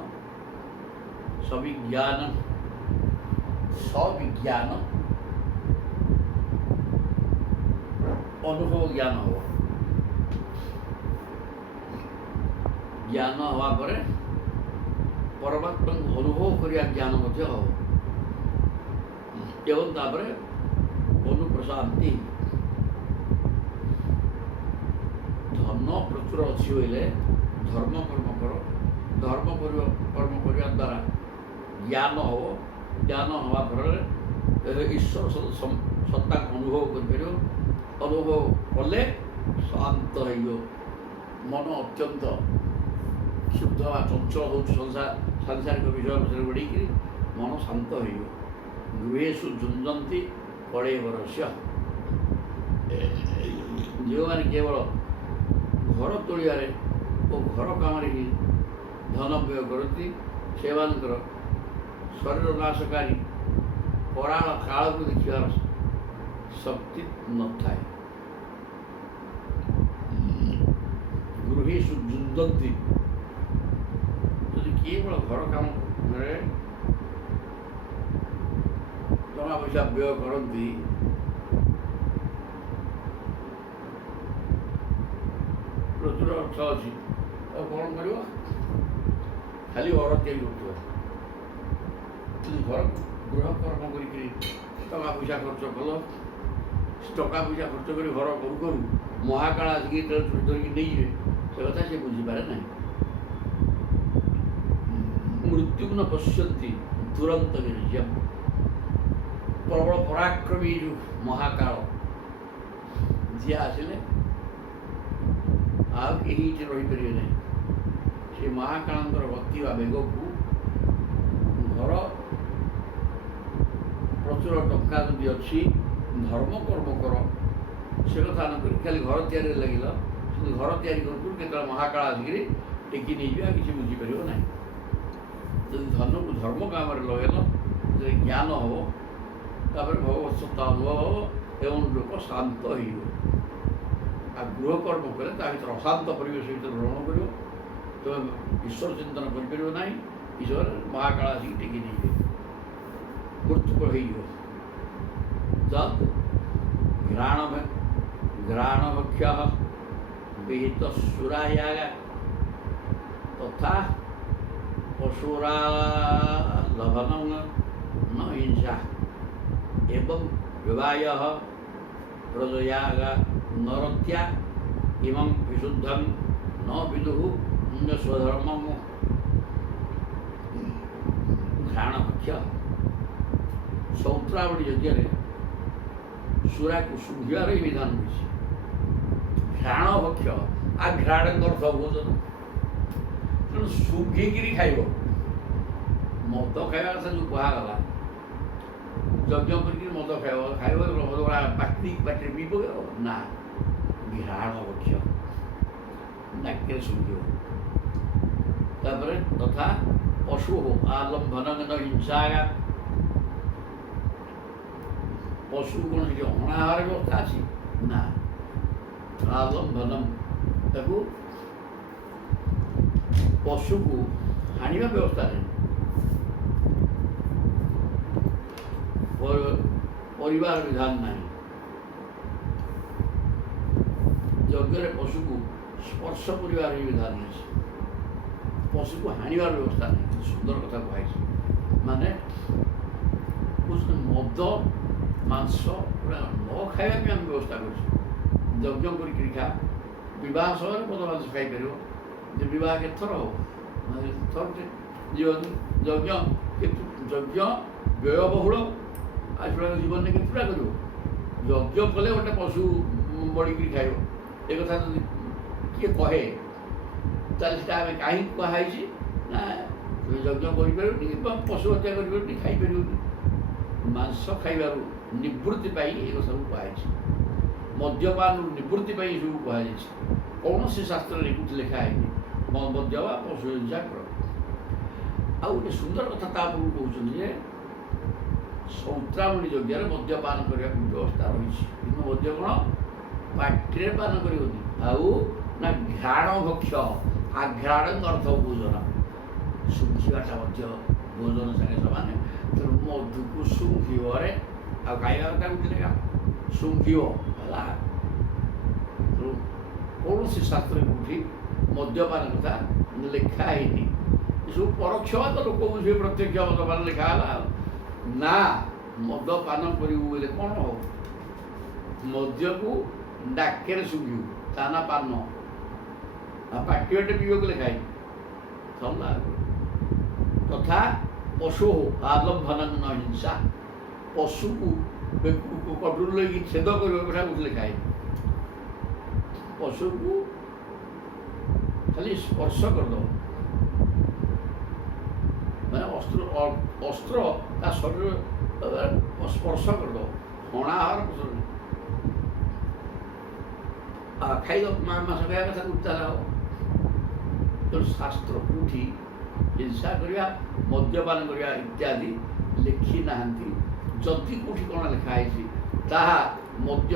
ସବିଜ୍ଞାନ ସବିଜ୍ଞାନ ଅନୁଭବ ଜ୍ଞାନ ହବ। ଜ୍ଞାନ ହେବା ପରେ ପରମାତ୍ମାକୁ ଅନୁଭବ କରିବା ଜ୍ଞାନ ମଧ୍ୟ ହବ ଏବଂ ତାପରେ ଅନୁପ୍ରଶାନ୍ତି। ଧନ ପ୍ରଚୁର ଅଛି ବୋଇଲେ ଧର୍ମ କର୍ମ କର। ଧର୍ମ କର୍ମ କରିବା ଦ୍ୱାରା ଜ୍ଞାନ ହବ। ଜ୍ଞାନ ହେବା ଫଳରେ ଈଶ୍ୱର ସତ୍ତାକୁ ଅନୁଭବ କରିପାରିବ। ଅନୁଭବ କଲେ ଶାନ୍ତ ହେଇଯିବ। ମନ ଅତ୍ୟନ୍ତ କ୍ଷୁବ୍ଧ ବା ଚଞ୍ଚଳ ହେଉଛି ସାଂସାରିକ ବିଷୟ ବିଷୟରେ ଗୋଡ଼େଇକିରି ମନ ଶାନ୍ତ ହେଇଯିବ। ଗୃହେଷୁ ଯୁଞ୍ଜନ୍ତି କଳେବରସ୍ୟ। ଯେଉଁମାନେ କେବଳ ଘର ତୋଳିବାରେ ଓ ଘର କାମରେ ହିଁ ଧନ ବ୍ୟୟ କରନ୍ତି ସେମାନଙ୍କର ଶରୀର ନାଶକାରୀ କରାଳ କାଳକୁ ଦେଖିବାର ଶକ୍ତି ନଥାଏ। ଗୃହେଷୁ ଯୁଞ୍ଜନ୍ତି, ଯଦି କେବଳ ଘର କାମରେ ଟଙ୍କା ପଇସା ବ୍ୟୟ କରନ୍ତି ପ୍ରଚୁର ଅର୍ଥ ଅଛି ଆଉ କ'ଣ କରିବ? ଖାଲି ଘର ତିଆରି କରୁଥିବ। ଘର ଗୃହ କର୍ମ କରିକିରି ଟଙ୍କା ପଇସା ଖର୍ଚ୍ଚ କଲ। ଟଙ୍କା ପଇସା ଖର୍ଚ୍ଚ କରି ଘର କରୁ କରୁ ମହାକାଳ ଆସିକି ଧରିକି ନେଇଯିବେ, ସେ କଥା ସେ ବୁଝିପାରେ ନାହିଁ। ମୃତ୍ୟୁକୁ ନ ପଶ୍ୟନ୍ତି ତୁରନ୍ତ ନିର୍ଜମ। ପ୍ରବଳ ପରାକ୍ରମୀ ଯେଉଁ ମହାକାଳ ଯିଏ ଆସିଲେ ଆଉ କେହି ଏଠି ରହିପାରିବେ ନାହିଁ। ସେ ମହାକାଳଙ୍କର ଗତି ବା ବେଗକୁ ଘର ପ୍ରଚୁର ଟଙ୍କା ଯଦି ଅଛି ଧର୍ମ କର୍ମ କର ସେ କଥା ନ କରି ଖାଲି ଘର ତିଆରିରେ ଲାଗିଲ। କିନ୍ତୁ ଘର ତିଆରି କରୁ କେତେବେଳେ ମହାକାଳ ଆସିକିରି ଟେକି ନେଇଯିବା କିଛି ବୁଝିପାରିବ ନାହିଁ। ଯଦି ଧନକୁ ଧର୍ମ କାମରେ ଲଗେଇଲ ଯଦି ଜ୍ଞାନ ହେବ ତାପରେ ଭଗବତ ସତ୍ତା ଅନୁଭବ ହେବ ଏବଂ ଲୋକ ଶାନ୍ତ ହେଇଯିବ। ଆଉ ଗୃହ କର୍ମ କଲେ ତା ଭିତରେ ଅଶାନ୍ତ ପରିବେଶ ଭିତରେ ଗ୍ରହଣ କରିବ, ତେବେ ଈଶ୍ୱର ଚିନ୍ତନ କରିପାରିବ ନାହିଁ। ଈଶ୍ୱର ମହାକାଳ ଆସିକି ଟେକି ନେଇଯିବେ, ମୃତ୍ୟୁ ହେଇଯିବ। ଘ୍ରାଣଭକ୍ଷ ବିହିତ ସୁରାୟାଗ ତଥା ପଶୁରାଲଭନ ନ ହିଂସା ଏବଂ ବିବାହ ପ୍ରଜୟାଗ ନରତ୍ୟା ଇମଂ ବିଶୁଦ୍ଧଂ ନ ବିଦୁଃ ସ୍ୱଧର୍ମଂ। ଘ୍ରାଣଭକ୍ଷ ସୌତ୍ରାବଳୀ ଯଜ୍ଞରେ ସୁରାକୁ ଶୁଙ୍ଘିବାର ହିଁ ବିଧାନ ହୋଇଛି। ଘ୍ରାଣ ଭକ୍ଷ ଘ୍ରାଣଙ୍କର ଅର୍ଥ ଭୋଜନ, ତେଣୁ ଶୁଙ୍ଘିକିରି ଖାଇବ। ମଦ ଖାଇବା କଥା ଯେଉଁ କୁହାଗଲା, ଯଜ୍ଞ କରିକି ମଦ ଖାଇବ ମଦ ପାଟିରେ ପିଇ ପକାଇବ ନା, ଘ୍ରାଣ ଭକ୍ଷ ନାକରେ ଶୁଙ୍ଘିବ। ତାପରେ ତଥା ପଶୁ ଆଲମ୍ବନ ହିଂସା। ପଶୁ କ'ଣ ସେଠି ଅଣାହାର ବ୍ୟବସ୍ଥା ଅଛି ନା, ଆଲମ୍ବନ ତାକୁ ପଶୁକୁ ହାଣିବା ବ୍ୟବସ୍ଥା ନାହିଁ। ପରିବାର ବିଧାନ ନାହିଁ। ଯଜ୍ଞରେ ପଶୁକୁ ସ୍ପର୍ଶ କରିବାର ବି ବିଧାନ ନାହିଁ। ପଶୁକୁ ହାଣିବାର ବ୍ୟବସ୍ଥା ନାହିଁ। କିନ୍ତୁ ସୁନ୍ଦର କଥା କୁହାଯାଇଛି। ମାନେ ମଦ ମାଂସ ପୁରା ନ ଖାଇବା ପାଇଁ ଆମେ ବ୍ୟବସ୍ଥା କରିଛୁ। ଯଜ୍ଞ କରିକିରି ଖା। ବିବାହ ସମୟରେ ମଦ ମାଂସ ଖାଇପାରିବ। ଯେ ବିବାହ କେତେଥର ହବ? ଥରଟେ ଜୀବନ ଯଜ୍ଞ ଯଜ୍ଞ ବ୍ୟୟବହୁଳ। ଆଜି ଜୀବନରେ କେତେଟା କରିବ? ଯଜ୍ଞ କଲେ ଗୋଟେ ପଶୁ ବଢ଼ିକିରି ଖାଇବ। ଏ କଥା ଯଦି କିଏ କହେ ତାହେଲେ ସେଟା ଆମେ କାହିଁକି କୁହାହେଇଛି ନା ଯଜ୍ଞ କରିପାରିବନି କିମ୍ବା ପଶୁ ହତ୍ୟା କରିପାରିବନି, ଖାଇପାରିବନି। ମାଂସ ଖାଇବାରୁ ନିବୃତ୍ତି ପାଇଁ ଏ କଥାକୁ କୁହାଯାଇଛି। ମଦ୍ୟପାନରୁ ନିବୃତ୍ତି ପାଇଁ ଏସବୁ କୁହାଯାଇଛି। କୌଣସି ଶାସ୍ତ୍ରରେ ଏମିତି ଲେଖା ହେଇନି ମଦ୍ୟ ବା ପଶୁ ହିଂସା କର। ଆଉ ଗୋଟେ ସୁନ୍ଦର କଥା ତା ପୂର୍ବରୁ କହୁଛନ୍ତି ଯେ ସୌତ୍ରାମଣି ଯଜ୍ଞରେ ମଦ୍ୟପାନ କରିବାକୁ ବ୍ୟବସ୍ଥା ରହିଛି। କିନ୍ତୁ ମଦ୍ୟ କ'ଣ ପାଟିରେ ପାନ କରିବନି। ଆଉ ନା ଘ୍ରାଣ ଭକ୍ଷ ଆଘ୍ରାଣ ଅର୍ଥ ଭୋଜନ। ଶୁଙ୍ଘିବାଟା ମଧ୍ୟ ଭୋଜନ ସାଙ୍ଗେ ସମାନ। ତେଣୁ ମଧୁକୁ ଶୁଙ୍ଘିବରେ ଆଉ ଖାଇବା କଥା ବୁଝିଲେ କା ଶୁଙ୍ଘିବ ହେଲା। ତେଣୁ କୌଣସି ଶାସ୍ତ୍ରରେ କୋଉଠି ମଦ୍ୟପାନ କଥା ଲେଖା ହେଇନି। ଏସବୁ ପରୋକ୍ଷ ବାଦ ଲୋକ ବୁଝିବେ, ପ୍ରତ୍ୟକ୍ଷ ମଦପାନ ଲେଖା ହେଲା ନା। ମଦପାନ କରିବୁ ବୋଇଲେ କ'ଣ ହବ? ମଦ୍ୟକୁ ଡାକେରେ ଶୁଙ୍ଘିବୁ, ତା ନା ପାନ। ଆଉ ପାଟି ବାଟେ ପିଇବାକୁ ଲେଖା ହେଇନି। ସରିଲା। ତଥା ପଶୁ ଆଲମ୍ଭନ ନ ହିଂସା। ପଶୁକୁ କଟୁରୀ ଲଗେଇକି ଛେଦ କରିବା କଥା କୋଉଠି ଲେଖା ହେଇନି। ପଶୁକୁ ଖାଲି ସ୍ପର୍ଶ କରିଦେବ। ମାନେ ଅସ୍ତ୍ର ତା ଶରୀର ସ୍ପର୍ଶ କରିଦେବ। ହଣା ହବାର ପଶୁ ଖାଇଦେବ। ମାଂସ ଖାଇବା କଥା ଉତ୍ତାଲା ହବ। ତେଣୁ ଶାସ୍ତ୍ର କୋଉଠି ହିଂସା କରିବା, ମଦ୍ୟପାନ କରିବା ଇତ୍ୟାଦି ଲେଖି ନାହାନ୍ତି। ଯଦି କୋଉଠି କ'ଣ ଲେଖା ହେଇଛି ତାହା ମଦ୍ୟ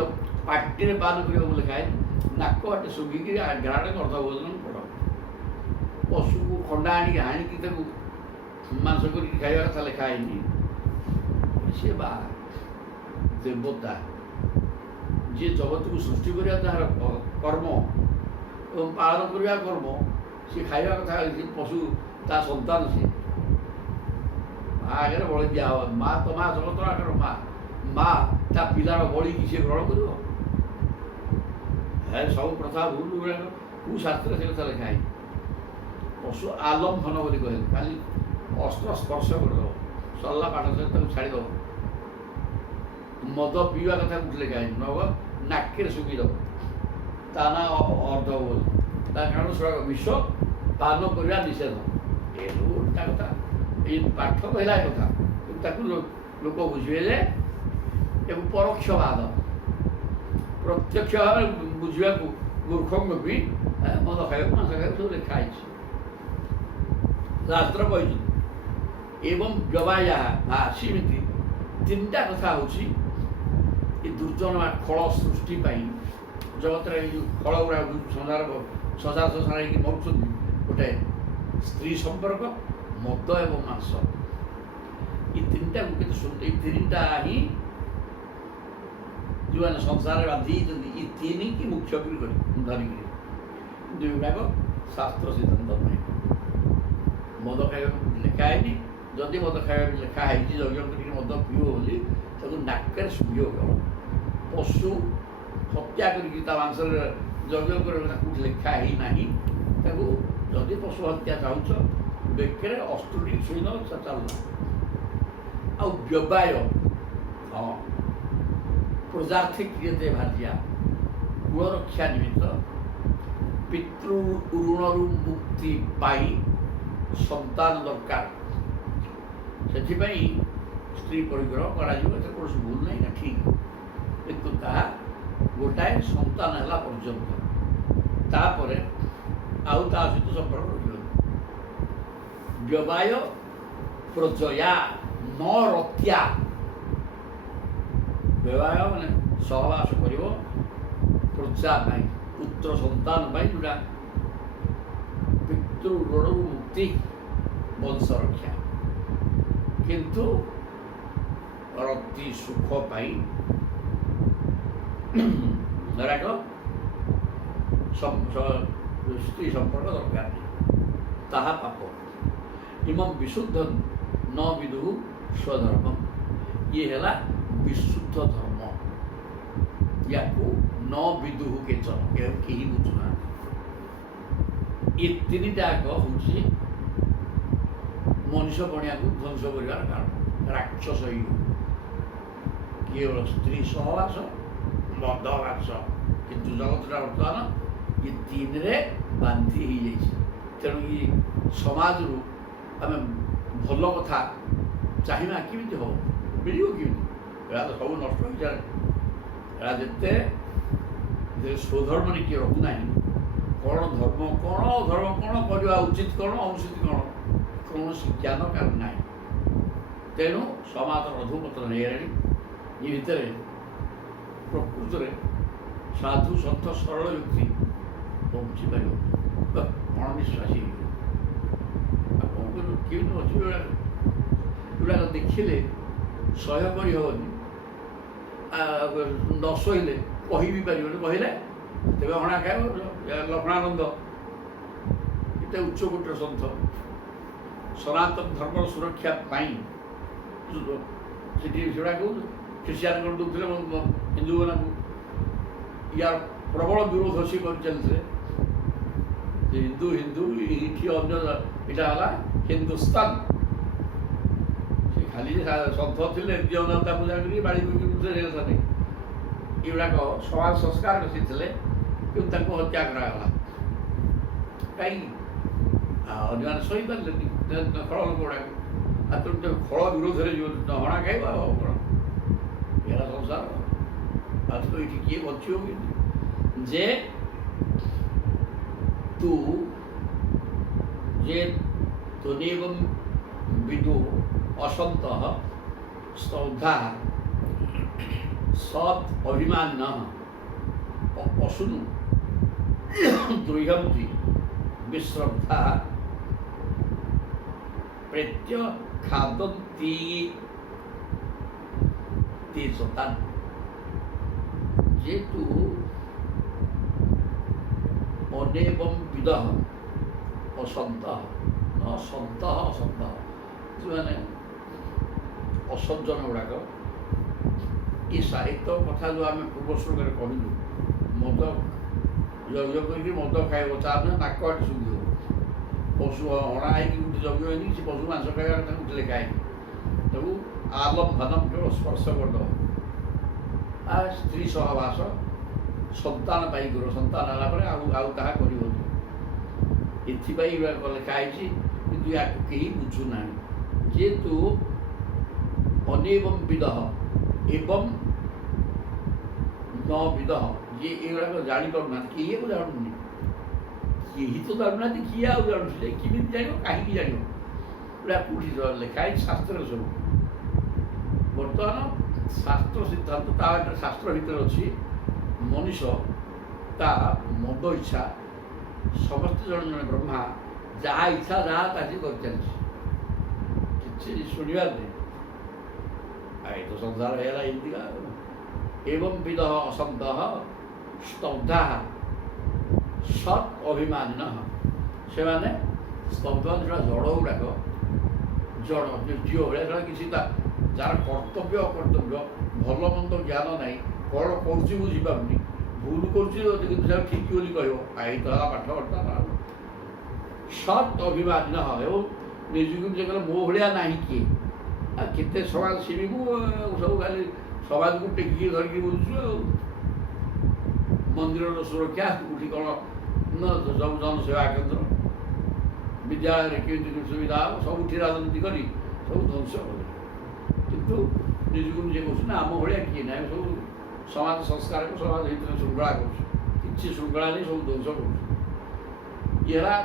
ପାଟିରେ ପାନ କରିବାକୁ ଲେଖା ହେଇନି। ନାକ ବାଟେ ଶୁଙ୍ଘିକିରି ଘ୍ରାଣ ଅର୍ଥ ଭୋଜନ କର। ପଶୁକୁ ଖଣ୍ଡା ଆଣିକି ହାଣିକି ତାକୁ ମାଂସ କରିକି ଖାଇବା କଥା ଲେଖା ହେଇନି। ସେ ବା ଦେବତା ଯିଏ ଜଗତକୁ ସୃଷ୍ଟି କରିବା ତାହାର କର୍ମ ଏବଂ ପାଳନ କରିବା କର୍ମ, ସେ ଖାଇବା କଥା। ପଶୁ ତା ସନ୍ତାନ, ସେ ମା ଆଗରେ ବଳି ଦିଆ ହବ। ମା ତ ମା, ଜଗତର ଆଗର ମା। ମା ତା ପିଲାର ବଳିକି ସେ ଗ୍ରହଣ କରିବ? ସବୁ ପ୍ରଥା ଭୁଲ ଗୁଡ଼ାକ କୋଉ ଶାସ୍ତ୍ରରେ ସେ କଥା ଲେଖା ହେଇନି। ପଶୁ ଆଲମ୍ଭନ ବୋଲି କହିଲେ ଖାଲି ଅସ୍ତ୍ର ସ୍ପର୍ଶ କରିଦେବ, ସରିଲା ପାଠ ସହିତ ତାକୁ ଛାଡ଼ିଦେବ। ମଦ ପିଇବା କଥା କୋଉଠି ଲେଖା ହେଇନି। ନବ ନାକରେ ଶୁଙ୍ଘିଦେବ, ତା ନା ଅର୍ଧ ବୋଲି। ତା କାରଣ ବିଷ ପାନ କରିବା ନିଷେଧ। ଏ ଓଲଟା କଥା। ଏଇ ପାଠ କହିଲା କଥା, କିନ୍ତୁ ତାକୁ ଲୋକ ବୁଝିବେ ଯେ ଏବଂ ପରୋକ୍ଷ ବାଦ। ପ୍ରତ୍ୟକ୍ଷ ଭାବରେ ବୁଝିବାକୁ ମୂର୍ଖଙ୍କୁ ବି ମଦ ଖାଇବାକୁ ମାଂସ ଖାଇବାକୁ ସବୁ ଲେଖା ହେଇଛି। ଶାସ୍ତ୍ର କହିଛନ୍ତି ଏବଂ ବ୍ୟବାୟା ସେମିତି ତିନିଟା କଥା ହେଉଛି ଏ ଦୁର୍ଜନ ଖଳ ସୃଷ୍ଟି ପାଇଁ। ଜଗତରେ ଏଇ ଯେଉଁ ଖଳ ଗୁଡ଼ା ସଂସାର ହେଇକି ମରୁଛନ୍ତି, ଗୋଟେ ସ୍ତ୍ରୀ ସମ୍ପର୍କ, ମଦ ଏବଂ ମାଂସ। ଏ ତିନିଟାକୁ କେତେ ସୁନ୍ଦର। ଏଇ ତିନିଟା ହିଁ ଯେଉଁମାନେ ସଂସାରରେ ବାନ୍ଧି ଦେଇଛନ୍ତି, ଏ ତିନିକି ମୁଖ୍ୟ କରି ଧରିକିରି ଦୁଇଗୁଡ଼ାକ ଶାସ୍ତ୍ର ସିଦ୍ଧାନ୍ତ ନାହିଁ। ମଦ ଖାଇବାକୁ ଲେଖା ହେଇନି। ଯଦି ମଦ ଖାଇବାକୁ ଲେଖା ହେଇଛି ଯଜ୍ଞ କରିକି ମଦ ପିଇବ ବୋଲି, ତାକୁ ନାକରେ ଶୁଙ୍ଘିବ କେବଳ। ପଶୁ ହତ୍ୟା କରିକି ତା ମାଂସରେ ଯଜ୍ଞ କରିବା କଥା କୋଉଠି ଲେଖା ହେଇନାହିଁ। ତାକୁ ଯଦି ପଶୁ ହତ୍ୟା ଚାହୁଁଛ ବେକରେ ଅସ୍ତ୍ର ଟିକେ ଛୁଇଁଦେବ, ଚାଲିଲା। ଆଉ ବ୍ୟବାୟ, ହଁ, ପ୍ରଜାର୍ଥେ କ୍ରିୟତେ ଭାର୍ଯ୍ୟା, କୁଳ ରକ୍ଷା ନିମିତ୍ତ, ପିତୃ ଋଣରୁ ମୁକ୍ତି ପାଇଁ ସନ୍ତାନ ଦରକାର। ସେଥିପାଇଁ ସ୍ତ୍ରୀ ପରିଗ୍ରହ କରାଯିବ। ଏଥିରେ କୌଣସି ଭୁଲ ନାହିଁ, ନା ଠିକ୍। କିନ୍ତୁ ତାହା ଗୋଟାଏ ସନ୍ତାନ ହେଲା ପର୍ଯ୍ୟନ୍ତ, ତାପରେ ଆଉ ତା ସହିତ ସମ୍ପର୍କ ରଖିବ। ବ୍ୟବାୟ ପ୍ରଜୟା ନ ରତ୍ୟା। ବ୍ୟବାୟ ମାନେ ସହବାସ କରିବ ପ୍ରଜା ପାଇଁ, ପୁତ୍ର ସନ୍ତାନ ପାଇଁ, ଯେଉଁଟା ପିତୃ ଋଣରୁ ମୁକ୍ତି, ବଂଶ ରକ୍ଷା। କିନ୍ତୁ ରତି ସୁଖ ପାଇଁ ଏକ ସ୍ତ୍ରୀ ସମ୍ପର୍କ ଦରକାର ନାହିଁ, ତାହା ପାପ। ଇମಂ ବିଶୁଦ୍ଧ ନ ବିଦୁଃ ସ୍ୱଧର୍ମ, ଇଏ ହେଲା ବିଶୁଦ୍ଧ ଧର୍ମ। ୟାକୁ ନ ବିଦୁଃ କେଚନ, କେହି ବୁଝୁନାହାନ୍ତି। ଏ ତିନିଟା ଯାକ ହେଉଛି ମଣିଷ ପଣିଆକୁ ଧ୍ୱଂସ କରିବାର କାରଣ। ରାକ୍ଷସ କେବଳ ସ୍ତ୍ରୀ ସହବାସ, ବନ୍ଧବାସ, କିନ୍ତୁ ଜଗତଟା ବର୍ତ୍ତମାନ ଏ ତିନିରେ ବାନ୍ଧି ହେଇଯାଇଛି। ତେଣୁ ଏ ସମାଜରୁ ଆମେ ଭଲ କଥା ଚାହିଁବା କେମିତି ହେବ, ମିଳିବ କେମିତି? ଏରା ତ ସବୁ ନଷ୍ଟ ହୋଇଯାଏ। ଏରା ଯେତେ ସ୍ୱଧର୍ମରେ କିଏ ରହୁନାହିଁ, କ'ଣ ଧର୍ମ କ'ଣ, ଅଧର୍ମ କ'ଣ, କରିବା ଉଚିତ କ'ଣ, ଅନୁଚିତ କ'ଣ, କୌଣସି ଜ୍ଞାନ କାହାର ନାହିଁ। ତେଣୁ ସମାଜର ଅଧୁପତନ ହେଇଗଲାଣି। ଏ ଭିତରେ ପ୍ରକୃତରେ ସାଧୁ ସନ୍ଥ ସରଳ ବ୍ୟକ୍ତି ପହଞ୍ଚି ପାରିବ, ଅଣବିଶ୍ୱାସୀ ହେଇଯିବ। ଆଉ କ'ଣ କରିବ, କେମିତି ଅଛି ଏଗୁଡ଼ାକ ଦେଖିଲେ ସହ୍ୟ କରି ହେବନି, ନ ସହିଲେ କହି ବି ପାରିବନି। କହିଲେ ତେବେ ହଣା ଖାଇବ। ଲକ୍ଷ୍ମଣାନନ୍ଦ ଏତେ ଉଚ୍ଚ କୋଟିର ସନ୍ଥ, ସନାତନ ଧର୍ମର ସୁରକ୍ଷା ପାଇଁ ସେଠି ସେଗୁଡ଼ା କହୁଛୁ ଖ୍ରୀଷ୍ଟିଆନ କରିଦେଉଥିଲେ ହିନ୍ଦୁମାନଙ୍କୁ। ୟାର ପ୍ରବଳ ବିରୋଧ ସିଏ କରି ଚାଲିଥିଲେ। ହିନ୍ଦୁ ଏଇଠି ଅନ୍ୟ, ଏଇଟା ହେଲା ହିନ୍ଦୁସ୍ତାନ। ସେ ଖାଲି ସନ୍ଥ ଥିଲେ ଦେବତା ପୂଜା କରି ବାଡ଼ି ବୁଝୁଥିଲେ ଏଗୁଡ଼ାକ ସମାଜ ସଂସ୍କାର ରଚିଥିଲେ, କିନ୍ତୁ ତାଙ୍କୁ ହତ୍ୟା କରାଗଲା। କାହିଁକି? ଅନ୍ୟମାନେ ସହିପାରିଲେନି ଖଳ ଲୋକ ଗୁଡ଼ାକ। ଆଉ ତେଣୁ ଖଳ ବିରୋଧରେ ହଣା ଖାଇବା ଆଉ କ'ଣ ଏହାର ସଂସାର। ଆଉ ତ ଏଇଠି କିଏ ବଞ୍ଚିବ କେମିତି? ଯେ ତୁ ଯେ ତ୍ୱନେବଂ ବିଦୁଃ ଅସନ୍ତଃ স্তব্ধাः সৎ অভিমান্য অশুনু দ্রুহন্তি বিশ্রদ্ধা প্রেত্য খাদন্তি তেজতান। যেহেতু অনেবম বিদঃ অসন্তঃ ন সন্তঃ অসন্তঃ, ଯେଉଁମାନେ ଅସଜ୍ଜନ ଗୁଡ଼ାକ, ଏ ସାହିତ୍ୟ କଥା ଯେଉଁ ଆମେ ପୂର୍ବ ଶ୍ଲୋକରେ କହିଲୁ, ମଦ ଯଜ୍ଞ କରିକି ମଦ ଖାଇବ, ତାପରେ ନାକ ଆଠି ଶୁଦ୍ଧି ହେବ। ପଶୁ ହଣା ହେଇକି ଗୋଟେ ଯଜ୍ଞ ହେଇକି ସେ ପଶୁ ମାଂସ ଖାଇବା ତାଙ୍କୁ ଲେଖା ହେଇନି। ତାକୁ ଆଲମ୍ବନମ କେବଳ ସ୍ପର୍ଶ କରିଦେବ। ଆଉ ସ୍ତ୍ରୀ ସହବାସ, ସନ୍ତାନ ପାଇକର, ସନ୍ତାନ ହେଲା ପରେ ଆଉ ତାହା କରିବନି। ଏଥିପାଇଁ ଲେଖା ହେଇଛି, କିନ୍ତୁ ୟାକୁ କେହି ବୁଝୁନାହାନ୍ତି। ଯେହେତୁ ଅନେବଂ ବିଦଃ ଏବଂ ନ ବିଦଃ, ଯିଏ ଏଗୁଡ଼ାକ ଜାଣିପାରୁନାହାନ୍ତି, କିଏ ଏକୁ ଜାଣୁନି, କେହି ତ ଜାଣୁନାହାନ୍ତି, କିଏ ଆଉ ଜାଣୁଛି? ଯେ କେମିତି ଜାଣିବ, କାହିଁକି ଜାଣିବ? ଏଗୁଡ଼ା କେଉଁଠି ଲେଖା ହେଇଛି? ଶାସ୍ତ୍ରରେ ସବୁ। ବର୍ତ୍ତମାନ ଶାସ୍ତ୍ର ସିଦ୍ଧାନ୍ତ, ତା ଶାସ୍ତ୍ର ଭିତରେ ଅଛି ମଣିଷ ତା ମଦ ଇଚ୍ଛା, ସମସ୍ତେ ଜଣେ ଜଣେ ବ୍ରହ୍ମା ଯାହା ଇଚ୍ଛା ଯାହା ତାହା କରିଚାଲିଛି, କିଛି ଶୁଣିବାର ନାହିଁ। ଏ ତ ସଂସାର ହେଇଗଲା ଏମିତିକା। ଏବଂ ବିଦଃ ଅସନ୍ତଃ ସ୍ତବ୍ଧାଃ ସତ୍ ଅଭିମାନିନଃ, ସେମାନେ ସ୍ତବ୍ଧ, ଯେଉଁଟା ଜଡ଼ ଗୁଡ଼ାକ, ଜଡ଼ ଝିଅ ଭଳିଆ, କିଛି ଯାହାର କର୍ତ୍ତବ୍ୟ ଅକର୍ତ୍ତବ୍ୟ, ଭଲ ମନ୍ଦ ଜ୍ଞାନ ନାହିଁ, କ'ଣ କରୁଛି ବୁଝିପାରୁନି, ଭୁଲ କରୁଛି କିନ୍ତୁ ସେଟା ଠିକ୍ ବୋଲି କହିବ। ଏଇ ତ ହେଲା ପାଠକର୍ତ୍ତା। ସତ୍ ଅଭିମାନିନଃ, ଏବଂ ନିଜକୁ ଯେ କହିଲେ ମୋ ଭଳିଆ ନାହିଁ କିଏ। ଆଉ କେତେ ସମାଜ ସେବିକୁ ସବୁ ଖାଲି ସମାଜକୁ ଟେକିକି ଧରିକି ବୁଲୁଛୁ। ଆଉ ମନ୍ଦିରର ସୁରକ୍ଷା, କେଉଁଠି କ'ଣ ସବୁ ଜନସେବା କେନ୍ଦ୍ର, ବିଦ୍ୟାଳୟରେ କେମିତି ସୁବିଧା ହେବ, ସବୁଠି ରାଜନୀତି କରି ସବୁ ଧ୍ୱଂସ କଲେ। କିନ୍ତୁ ନିଜକୁ ନିଜେ କହୁଛୁ ନା ଆମ ଭଳିଆ କିଏ ନାହିଁ, ଆମେ ସବୁ ସମାଜ ସଂସ୍କାରକୁ ସମାଜ ଭିତରେ ଶୃଙ୍ଖଳା କରୁଛୁ। କିଛି ଶୃଙ୍ଖଳା ନେଇ ସବୁ ଧ୍ୱଂସ କରୁଛୁ। ଇଏ ହେଲା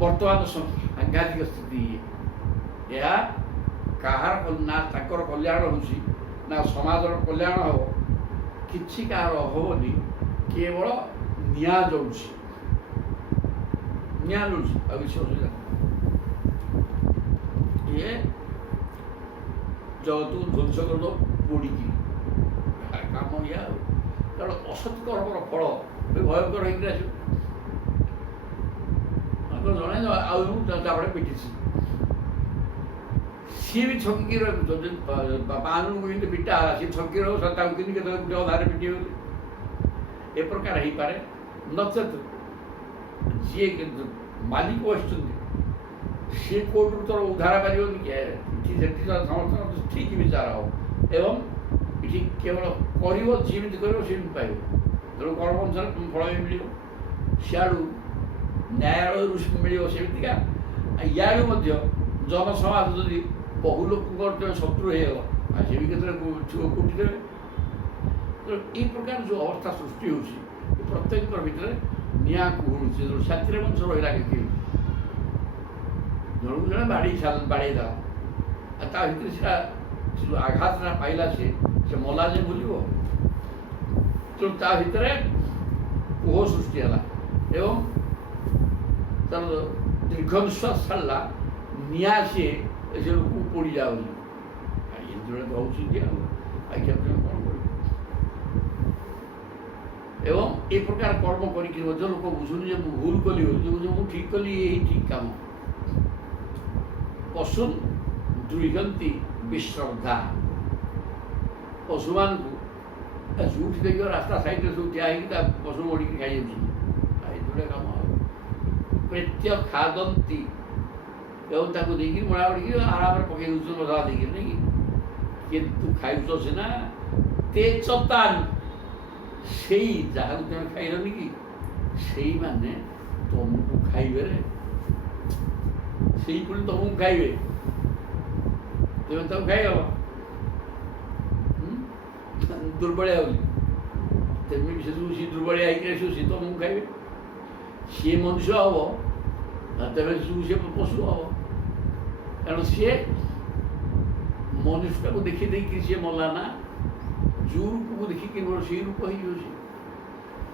ବର୍ତ୍ତମାନ ସାଂଘାତିକ ସ୍ଥିତି। ଏହା କାହାର ନା ତାଙ୍କର କଲ୍ୟାଣ ହେଉଛି, ନା ସମାଜର କଲ୍ୟାଣ ହେବ, କିଛି କାହାର ହେବନି। କେବଳ ନିଆଁ ଜଳୁଛି, ନିଆଁ ଜଳୁଛି, ଆଉ କିଛି ଅସୁବିଧା ନାହିଁ। ଇଏ ଜଗତକୁ ଧ୍ୱଂସ କରିଦେବ ପୋଡ଼ିକି। କାମ ଇଆ ଆଉ, କାରଣ ଅସତ୍ କର୍ମର ଫଳ ଭୟଙ୍କର ହେଇକି ଆସିବ। ଜଣେ ଆଉ ତାପରେ ପିଟିଛି, ସିଏ ବି ଛକିକି ରହିବ। ଯଦି 5 ଜଣଙ୍କୁ ଯେମିତି ପିଟା ହେଲା, ସିଏ ଛକି ରହିବ, ତାକୁ କିନ୍ତୁ କେତେବେଳେ ଗୋଟେ ଅଧାରେ ପିଟିବ ବୋଲି ଏ ପ୍ରକାର ହେଇପାରେ। ନଚେତ୍ ଯିଏ କିନ୍ତୁ ମାଲିକ ବସିଛନ୍ତି ସିଏ କୋର୍ଟରୁ ତୋର ଉଦ୍ଧାର ପାରିବନି କି? ଏଠି ସେଠି ସମସ୍ତଙ୍କର ଠିକ୍ ବିଚାର ହେବ ଏବଂ ଏଠି କେବଳ କରିବ, ଯେମିତି କରିବ ସେମିତି ପାଇବ। ତେଣୁ କର୍ମ ଅନୁସାରେ ଫଳ ବି ମିଳିବ। ସିଆଡ଼ୁ ନ୍ୟାୟାଳୟରୁ ମିଳିବ ସେମିତିକା। ଇଆଡ଼ୁ ମଧ୍ୟ ଜନସମାଜ ଯଦି ବହୁ ଲୋକଙ୍କର ଶତ୍ରୁ ହେଇଗଲା, ସେ ବି କେତେବେଳେ କୁଟିଦେବେ। ତେଣୁ ଏଇ ପ୍ରକାର ଯେଉଁ ଅବସ୍ଥା ସୃଷ୍ଟି ହେଉଛି, ପ୍ରତ୍ୟେକଙ୍କର ଭିତରେ ନିଆଁ କୁହୁଳୁଛି। ସାଥିରେ ମଣିଷ ରହିଲା କେତେ ଜଣକୁ ଜଣେ ବାଡ଼େଇ ଦେଲା, ଆଉ ତା ଭିତରେ ସେଟା ଯେଉଁ ଆଘାତଟା ପାଇଲା ସେ ମଲା ଯେ ବୁଲିବ। ତେଣୁ ତା ଭିତରେ କୋହ ସୃଷ୍ଟି ହେଲା ଏବଂ ତାର ଦୀର୍ଘ ନିଶ୍ୱାସ ଛାଡ଼ିଲା, ନିଆଁ ସିଏ ସେ ଲୋକକୁ ପୋଡ଼ି ଯାଉନି। ଏମିତି ଜଣେ ରହୁଛନ୍ତି ଆଉ ଆଜ୍ଞା କ'ଣ କରିବେ? ଏବଂ ଏ ପ୍ରକାର କର୍ମ କରିକି ମଧ୍ୟ ଲୋକ ବୁଝୁନି ଯେ ମୁଁ ଭୁଲ କଲି ବୋଲି, ମୁଁ ଠିକ୍ କଲି, ଏହି ଠିକ୍ କାମ। ପଶୁ ଦୁର୍ଗନ୍ତି ବିଶ୍ରଦ୍ଧା। ପଶୁମାନଙ୍କୁ ଯେଉଁଠି ଦେଖିବ ରାସ୍ତା ସାଇଡ଼୍ରେ ସବୁ ଠିଆ ହେଇକି ତା ପଶୁ ମଡ଼ିକି ଖାଇଯାଉଛନ୍ତି। ଏଇଭଳିଆ କାମ ଆଉ। ପ୍ରେତ୍ୟ ଖାଦନ୍ତି ଏବଂ ତାକୁ ଦେଇକି ମଡ଼ା ମଡ଼ିକି ଆରାମରେ ପକେଇ ଦେଉଛନ୍ତି ମସଲା ଦେଇକି, ନାଇଁ କି? କିନ୍ତୁ ଖାଇଛ ସିନା ତେଜତାନ୍, ସେଇ ଯାହାକୁ ତୁମେ ଖାଇଲନି କି ସେଇମାନେ ତମକୁ ଖାଇବେରେ। ସେଇ ପୁଣି ତମକୁ ଖାଇବେ, ତୁମେ ତାକୁ ଖାଇବ ଦୁର୍ବଳିଆ ବୋଲି। ତେମେ ବି ସେସବୁ ସିଏ ଦୁର୍ବଳିଆ ହେଇକି ଆସିବ, ସିଏ ତମକୁ ଖାଇବେ। ସିଏ ମନୁଷ୍ୟ ହେବ, ତେବେ ସିଏ ପଶୁ ହେବ। କାରଣ ସିଏ ମନୁଷ୍ୟଟାକୁ ଦେଖି ଦେଇକି ସିଏ ମଲା ନା, ଯେଉଁ ରୂପକୁ ଦେଖିକି ସେଇ ରୂପ ହେଇଯିବ ସିଏ।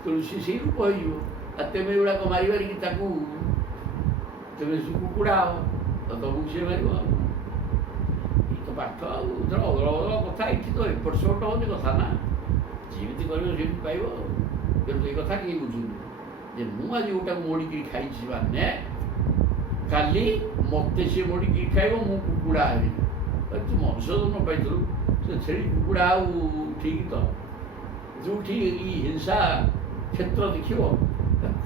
ତେଣୁ ସିଏ ସେଇ ରୂପ ହେଇଯିବ। ଆଉ ତେମେ ଏଗୁଡ଼ାକ ମାରିବାରିକି ତାକୁ ତେବେ ସେ କୁକୁଡ଼ା ହେବ, ତମକୁ ସିଏ ମାରିବ। ଆଉ ଏଇ ତ ପାଠ ଆଉ ଅଦଳ ବଦଳ କଥା। ଏଠି ତ ଏପଟ ସେପଟ ହେଉଛି କଥା ନା, ଯେମିତି କରିବ ସେମିତି ପାଇବ। କିନ୍ତୁ ଏ କଥା କେହି ବୁଝୁନି ଯେ ମୁଁ ଆଜି ଗୋଟାକୁ ମୋଡ଼ିକିରି ଖାଇଛି, ମାନେ କାଲି ମୋତେ ସିଏ ମୋଡ଼ିକିରି ଖାଇବ, ମୁଁ କୁକୁଡ଼ା ହେବି। ତୁ ମଣିଷ ଜନ୍ମ ପାଇଥିଲୁ, ସେ ଛେଳି କୁକୁଡ଼ା ଆଉ ଠିକ୍ ତ? ଯେଉଁଠି ଏଇ ହିଂସା କ୍ଷେତ୍ର ଦେଖିବ,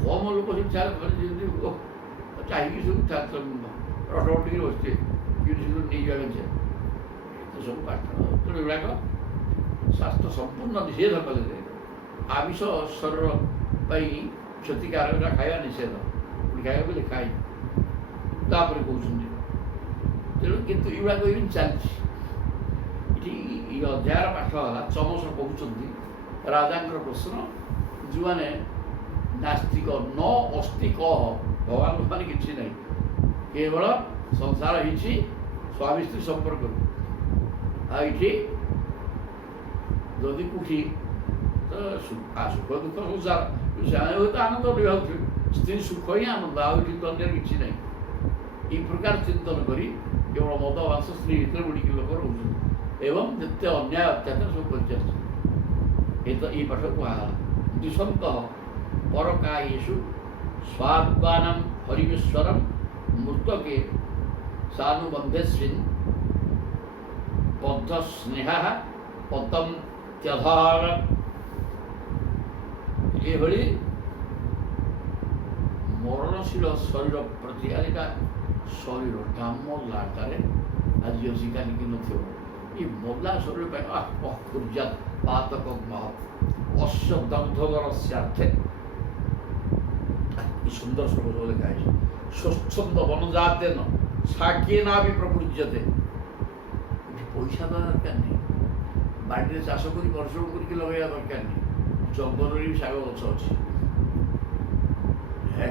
କମ୍ ଲୋକ ସେଠି ଯେମିତି ଚାହିଁକି ସବୁ ରଟ ଟିକେ ବସିଥିବେ, କିଏ ସବୁ ନେଇଯିବା ଗଛେ। ଏତ ସବୁ ପାଠ। ତେଣୁ ଏଗୁଡ଼ାକ ଶାସ୍ତ୍ର ସମ୍ପୂର୍ଣ୍ଣ ନିଷେଧ କଲେ। ଆମିଷ ଶରୀର ପାଇଁ କ୍ଷତିକାରକ ଖାଇବା ନିଷେଧ, ଖାଇବାକୁ ଲେଖା ହେଇନି। ତାପରେ କହୁଛନ୍ତି ତେଣୁ କିନ୍ତୁ ଏଗୁଡ଼ାକ ଏମିତି ଚାଲିଛି। ଏଠି ଏଇ ଅଧ୍ୟାୟର ପାଠ ହେଲା ଚମସ କହୁଛନ୍ତି ରାଜାଙ୍କର ପ୍ରଶ୍ନ, ଯେଉଁମାନେ ନାସ୍ତିକ ନ ଅସ୍ତି କହ, ଭଗବାନ ମାନେ କିଛି ନାହିଁ, କେବଳ ସଂସାର ହେଇଛି ସ୍ୱାମୀ ସ୍ତ୍ରୀ ସମ୍ପର୍କରୁ। ଆଉ ଏଠି ଯଦି କୋଉଠି ତ ସୁଖ ଦୁଃଖ ସଂସାର, ସେମାନେ ହୁଏତ ଆନନ୍ଦ ବିଭାଉଥିବେ, ସ୍ତ୍ରୀ ସୁଖ ହିଁ ଆନନ୍ଦ, ଆଉ ଏଠି ଅନ୍ୟର କିଛି ନାହିଁ। এই প্রকার চিন্তন করি কেবল মদ মাংস স্ত্রী ভিতরে বুড়িকি লোক রହୁଛନ୍ତି এবং ଯେତେ ଅନ୍ୟାୟ ଅତ୍ୟାଚାର ସବୁ କରିଛି ଆସିଛନ୍ତି। এই ପାଠ କୁହାଗଲା। ଦୁଷନ୍ତ ପରକାୟେଷୁ ସ୍ୱାଦ୍ବାନାଂ ହରିବିଶ୍ୱରଂ ମୃତକେ ସାନୁବନ୍ଧେସ୍ମିନ୍ ବଦ୍ଧ ସ୍ନେହା ପତନ୍ତ୍ୟଧର। ଏଭଳି ମରଣଶୀଳ ଶରୀର ପ୍ରତି ଆଜିକା ଶରୀରଟା ମଲାଟାରେ ଆଜି ଅଛି କାଲିକି ନଥିବ। ଏ ମଲା ଶରୀର ପାଇଁ ଅକୁର୍ଜାତ ପାତକ ଅଶ୍ୟ ଦଗ୍ଧର ସ୍ୟାର୍ଥେ। ଏ ସୁନ୍ଦର ଶ୍ଲୋକ ସବୁ ଲେଖା ହେଇଛି। ସ୍ୱଚ୍ଛନ୍ଦ ବନଜାତେନ ଶାକେନା ବି ପ୍ରପୂଜ୍ୟତେ। ଏଠି ପଇସା ଦେବା ଦରକାର ନାହିଁ, ବାଡ଼ିରେ ଚାଷ କରି ପରିଶ୍ରମ କରିକି ଲଗାଇବା ଦରକାର ନାହିଁ। ଜଙ୍ଗଲରେ ବି ଶାଗ ଗଛ ଅଛି।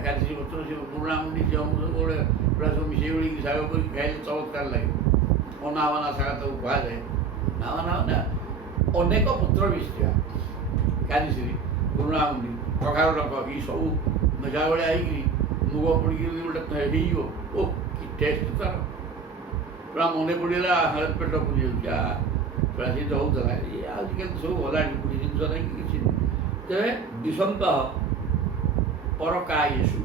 କାଞ୍ଚି ପତ୍ର ସେ ପୁରୁଣା ମୁଣ୍ଡି ସବୁବେଳେ ପୁରା ସବୁ ମିଶେଇ ଗୋଳିକି ଶାଗ କରିକି ଖାଇଲେ ଚମତ୍କାର ଲାଗେ। ଅନାବନା ଶାଗ ତାକୁ କୁହାଯାଏ। ନା ଅନେକ ପତ୍ର ମିଶିଥିବା କାଞ୍ଚିରି ପୁରୁଣା ମୁଣ୍ଡି କଖାରୁ ଡଙ୍କ ଏଇ ସବୁ ମେଘା ଭଳିଆ ହେଇକିରି ମୁଗ ପଡ଼ିକି ଗୋଟେ ହେଇଯିବ। ଓ କି ଟେଷ୍ଟ ତାର! ପୁରା ମନେ ପଡ଼ିଗଲା ପେଟ ପୁରି ଯାଉଛି ପୁରା ସେମିତି ହେଉଥିଲା। ଇଏ ଆଜିକାଲି ତ ସବୁ ଗଲାଣି ବୁଢ଼ୀ ଜିନିଷ ନାହିଁ କି କିଛି ନାହିଁ। ତେବେ ଦିଶନ୍ତଃ ପରକାୟେଷୁ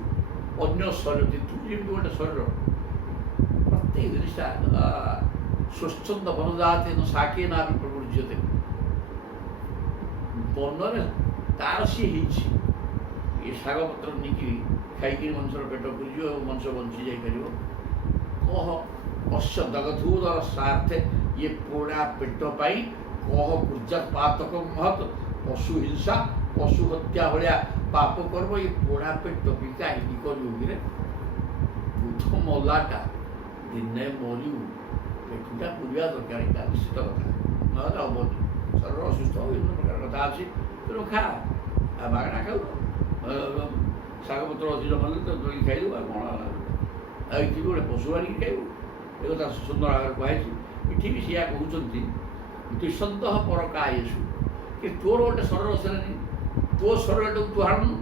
ଅନ୍ୟ ଶରୀର ତୁ ଯେମିତି ଗୋଟେ ଶରୀର ପ୍ରତ୍ୟେକ ଜିନିଷଟା ସ୍ୱଚ୍ଛନ୍ଦ ବନଜାତେନ ଶାକେନ ଆପି ପ୍ରବୃଜ୍ୟତେ ବନରେ ତାର ସିଏ ହେଇଛି। ଏ ଶାଗ ପତ୍ର ନେଇକି ଖାଇକି ମଣିଷର ପେଟ ପୁରିଯିବ ଏବଂ ମଣିଷ ବଞ୍ଚି ଯାଇପାରିବ। କହ ଅଶ୍ୟ ଦଗଧୂର ସ୍ୱାର୍ଥେ ଇଏ ପୋଡ଼ା ପେଟ ପାଇଁ କହ ପୂଜାପାତକ ମହତ ପଶୁ ହିଂସା ପଶୁ ହତ୍ୟା ଭଳିଆ ପାପ କର୍ମ ଏ ପୋଡ଼ା ପେଟ ବି କାହିଁକି କରିବୁରେ ବୁଧ ମଲାଟା ଦିନେ ମରିବୁ ପେଟଟା ପୁରିବା ଦରକାର। ଏଇଟା ନିଶ୍ଚିତ କଥା, ନହେଲେ ହବନି। ଶରୀର ଅସୁସ୍ଥ ବିଭିନ୍ନ ପ୍ରକାର କଥା ଅଛି। ତେଣୁ ଖା ମାଗଣା ଖାଉ ଶାଗ ପତ୍ର ଅଧିକ ଭଲ ତ ଦୋଳି ଖାଇବୁ ଆଉ କ'ଣ ଆଉ ଏଠି ଗୋଟେ ପଶୁ ଆଣିକି ଖାଇବୁ। ଏ କଥା ସୁନ୍ଦର ଭାବରେ କୁହାଯାଇଛି। ଏଠି ବି ସେଇଆ କହୁଛନ୍ତି ଦିଶନ୍ତଃ ପରକାୟେଷୁ କି ତୋର ଗୋଟେ ଶରୀର ସେନାନି ତୋ ଶରୀରଟାକୁ ତୁ ହାଣୁନୁ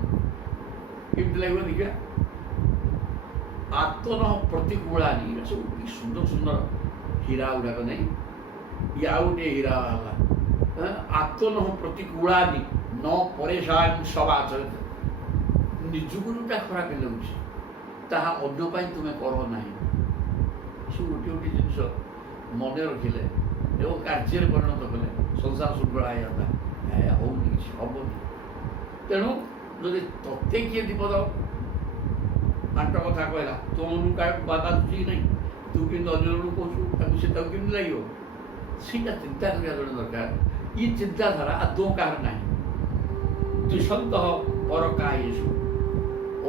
କେମିତି ଲାଗିବ ଦେଖିବା। ଆତ୍ମନ ପ୍ରତିକୂଳାନି ସବୁ କି ସୁନ୍ଦର ସୁନ୍ଦର ହୀରା ଗୁଡ଼ାକ ନାହିଁ। ଇଏ ଆଉ ଗୋଟିଏ ହୀରା ବାହାରିଲା ଆତ୍ମନ ପ୍ରତିକୂଳାନି ନ ପରେଶାନ ସବାଚରିତ ନିଜକୁ ଯେଉଁଟା ଖରାପ ଲାଗୁଛି ତାହା ଅନ୍ୟ ପାଇଁ ତୁମେ କର ନାହିଁ। ସବୁ ଗୋଟିଏ ଗୋଟିଏ ଜିନିଷ ମନେ ରଖିଲେ ଏବଂ କାର୍ଯ୍ୟରେ ପରିଣତ କଲେ ସଂସାର ଶୃଙ୍ଖଳା ହେଇଯାନ୍ତା। ହେଉନି କିଛି ହବନି। ତେଣୁ ଯଦି ତତେ କିଏ ବିପଦ ଆଣ୍ଟ କଥା କହିଲା ତୋ ମନକୁ କାହାକୁ ବାଧା ଦଉଛି କି ନାହିଁ ତୁ କିନ୍ତୁ ଅନ୍ୟ ଜଣକୁ କହୁଛୁ ତାକୁ ସେ ତାକୁ କେମିତି ଲାଗିବ ସେଇଟା ଚିନ୍ତା କରିବା ଜଣେ ଦରକାର। ଇ ଚିନ୍ତାଧାରା ଆଦୌ କାହାର ନାହିଁ। ଦିଶନ୍ତଃ ପରକାୟେଷୁ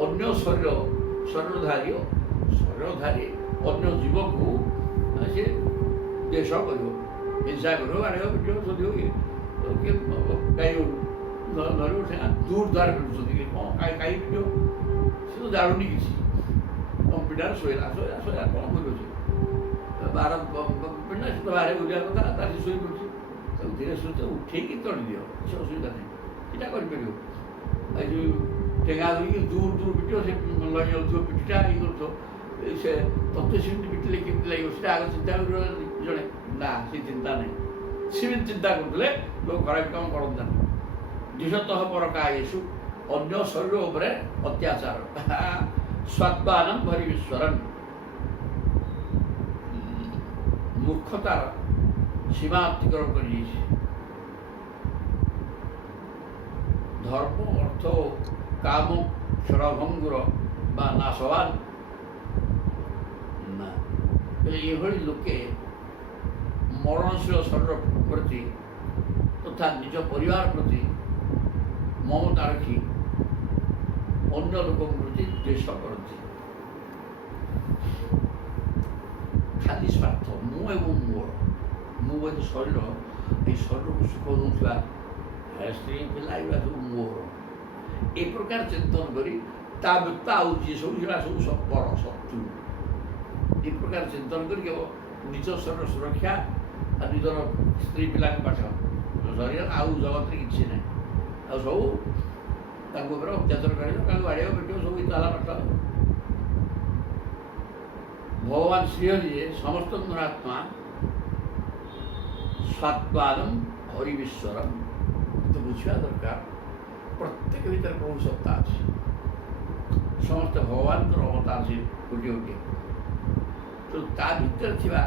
ଅନ୍ୟ ଶରୀରଧାରୀ ଅନ୍ୟ ଜୀବକୁ ସେ ଦେଶ କରିବ ହିଂସା କରିବ ଆଣିବ ପିଟିବ ଶୋଧିବ କିଏ ଗାଈ ଧରିବ ସେ ଦୂର ଦ୍ୱାର ପିଟୁଛନ୍ତି କି କ'ଣ ଗାଈ ପିଟିବ ସେ ତ ଜାଣୁନି କିଛି ପିଠାରେ ଶୋଇଲା କ'ଣ କରିବ ସେ ବାର ପିଲା ସେ ତ ବାହାରେ ବୁଲିବା କଥା ତାର ଶୋଇ ପଡ଼ୁଛି ତାକୁ ଧୀରେ ଶୋଇ ଉଠେଇକି ତଳି ଦିଅ କିଛି ଅସୁବିଧା ନାହିଁ। ଏଇଟା କରିପାରିବ। ଆଉ ଯେଉଁ ଠେଙ୍ଗା ଧରିକି ଦୂର ପିଟିବ ସେ ଲଇ ଯାଉଥିବ ପିଠିଟା ଇଏ କରୁଥିବ ସେ ତତେ ସେମିତି ପିଟିଲେ କେମିତି ଲାଗିବ ସେଇଟା ଆଗ ଚିନ୍ତା କରିବ ଜଣେ ନା ସେ ଚିନ୍ତା ନାହିଁ। ସେମିତି ଚିନ୍ତା କରୁଥିଲେ ଲୋକ ଖରାପ କାମ କରନ୍ତାନି। ଦିଶନ୍ତଃ ପରକାୟେଷୁ ଅନ୍ୟ ଶରୀର ଉପରେ ଅତ୍ୟାଚାର ସ୍ୱାତ୍ମାନଂ ଭରିବିଶ୍ୱରନ୍ ମୂର୍ଖତାର ସୀମା ଅତିକ୍ରମ କରିଯାଇଛି। ଧର୍ମ ଅର୍ଥ କାମ କ୍ଷଣଭଙ୍ଗୁର ବା ନାଶବାନ ନା ଏଭଳି ଲୋକେ ମରଣଶୀଳ ଶରୀର ପ୍ରତି ତଥା ନିଜ ପରିବାର ପ୍ରତି ମମତା ରଖି ଅନ୍ୟ ଲୋକଙ୍କ ପ୍ରତି ଦ୍ୱେଷ କରନ୍ତି। ଖାଲି ସ୍ୱାର୍ଥ ମୁଁ ଏବଂ ମୋର ମୁଁ ବୋଲି ଶରୀର এই ଶରୀରକୁ ସୁଖ ଦେଉଥିବା ସ୍ତ୍ରୀ ପିଲା ଏଗୁଡ଼ା ସବୁ ମୋର ଏ ପ୍ରକାର ଚିନ୍ତନ କରି ତା ବ୍ୟକ୍ତ ଆଉ ଯିଏ ସବୁ ସେଗୁଡ଼ା ସବୁ ପର ଶତ୍ରୁ ଏ ପ୍ରକାର ଚିନ୍ତନ କରି କେବଳ ନିଜ ଶରୀର ସୁରକ୍ଷା ଆଉ ନିଜର ସ୍ତ୍ରୀ ପିଲାଙ୍କ ପାଠ ଶରୀର ଆଉ ଜଗତରେ କିଛି ନାହିଁ। ଆଉ ସବୁ ତାଙ୍କ ଉପରେ ଅତ୍ୟାଚାର କରିବ ତାଙ୍କୁ ବାଡ଼ିବ ପିଟିବ ସବୁ ତାଲା ପାଠ। ଭଗବାନ ଶ୍ରୀହରି ଯେ ସମସ୍ତଙ୍କର ଆତ୍ମା ସ୍ୱାତ୍ମାନଂ ହରିବିଶ୍ୱରମ୍ ତ ବୁଝିବା ଦରକାର। ପ୍ରତ୍ୟେକ ଭିତରେ ପ୍ରଭୁ ସତ୍ତା ଅଛି। ସମସ୍ତେ ଭଗବାନଙ୍କର ଅବତାର ଅଛି ଗୋଟିଏ ଗୋଟିଏ। ତେଣୁ ତା ଭିତରେ ଥିବା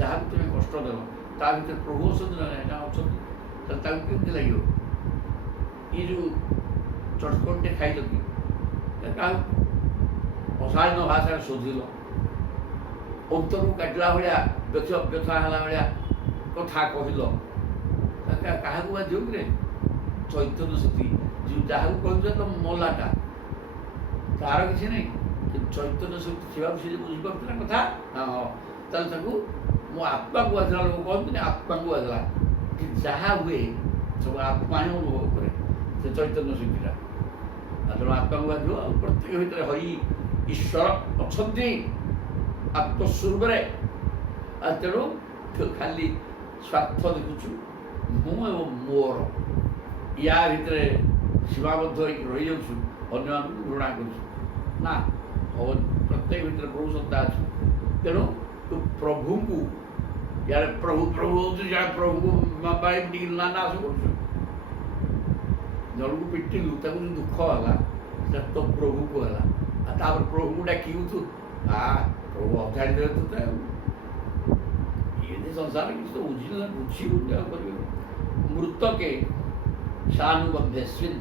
ଯାହାକୁ ତୁମେ କଷ୍ଟ ଦେବ ତା ଭିତରେ ପ୍ରଭୁ ଅଛନ୍ତି ନା ଏଇଟା ଅଛନ୍ତି ତାହେଲେ ତାକୁ କେମିତି ଲାଗିବ। ଏ ଯେଉଁ ଚଟକଟଟେ ଖାଇଛନ୍ତି କାହାକୁ ଅଶାଳୀନ ଭାଷାରେ ଶୋଧିଲ ଅନ୍ତରକୁ କାଟିଲା ଭଳିଆ ବ୍ୟଥା ହେଲା ଭଳିଆ କଥା କହିଲ କାହାକୁ ବା ଯୋଉରେ ଚୈତନ୍ୟ ଶକ୍ତି ଯେଉଁ ଯାହାକୁ କହିଛ ତ ମଲାଟା ତାର କିଛି ନାହିଁ କିନ୍ତୁ ଚୈତନ୍ୟ ଶକ୍ତି ଥିବାକୁ ସେ ବୁଝିପାରୁଥିଲା କଥା ହଁ ତାହେଲେ ତାକୁ ମୋ ଆତ୍ମାକୁ ବାଜିଲା ଲୋକ କହନ୍ତିନି ଆତ୍ମାକୁ ବାଜିଲା କି ଯାହା ହୁଏ ସବୁ ଆତ୍ମା ହିଁ ଅନୁଭବ କରେ ସେ ଚୈତନ୍ୟ ଶକ୍ତିଟା। ତେଣୁ ଆତ୍ମାକୁ ବାଜିବ ଆଉ ପ୍ରତ୍ୟେକ ଭିତରେ ହରି ଈଶ୍ୱର ଅଛନ୍ତି ଆତ୍ମସ୍ୱରୂପରେ। ଆଉ ତେଣୁ ଖାଲି ସ୍ୱାର୍ଥ ଦେଖୁଛୁ ମୁଁ ଏବଂ ମୋର ୟା ଭିତରେ ସୀମାବଦ୍ଧ ହେଇକି ରହିଯାଉଛୁ ଅନ୍ୟମାନଙ୍କୁ ଘୃଣା କରୁଛୁ ନା। ପ୍ରତ୍ୟେକ ଭିତରେ ପ୍ରଭୁ ସତ୍ତା ଅଛି। ତେଣୁ ତୁ प्रभु को यार प्रभु प्रभु जहाँ प्रभु को ना नाश कर जन को पिटिलु दुख है तो प्रभु को है प्रभु को डाक तू प्रभु अधाड़ी दे तो ये संसार किसी तो बुझे बुझी कर मृत के सानुबंधेस्विन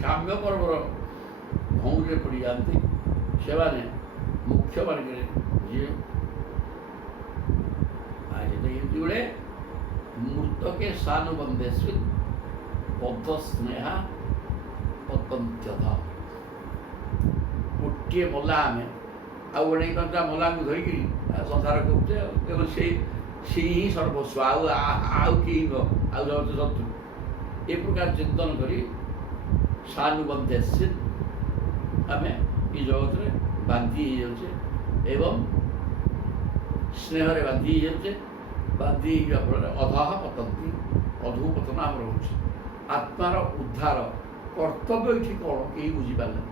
काम्य पर्वर भौरे पड़ जाती से मुख्य वर्ग जी आज जोड़े मृत के सानुबंधेस्विन बद्ध स्नेहा पतंत्यध गोटे मला आम आउ गोटे मला को धरिक संसार करुचे से ही सर्वस्व आउ कि शत्रु ए प्रकार चिंतन करी सानुबंधेस्विन आम ये जगत में बांधी जाऊे एवं स्नेह बांधी जाऊे बांधी फल अधः पतंती अधोपतन आम रोचे आत्मार उद्धार कर्तव्य ये कौन कहीं बुझीपारे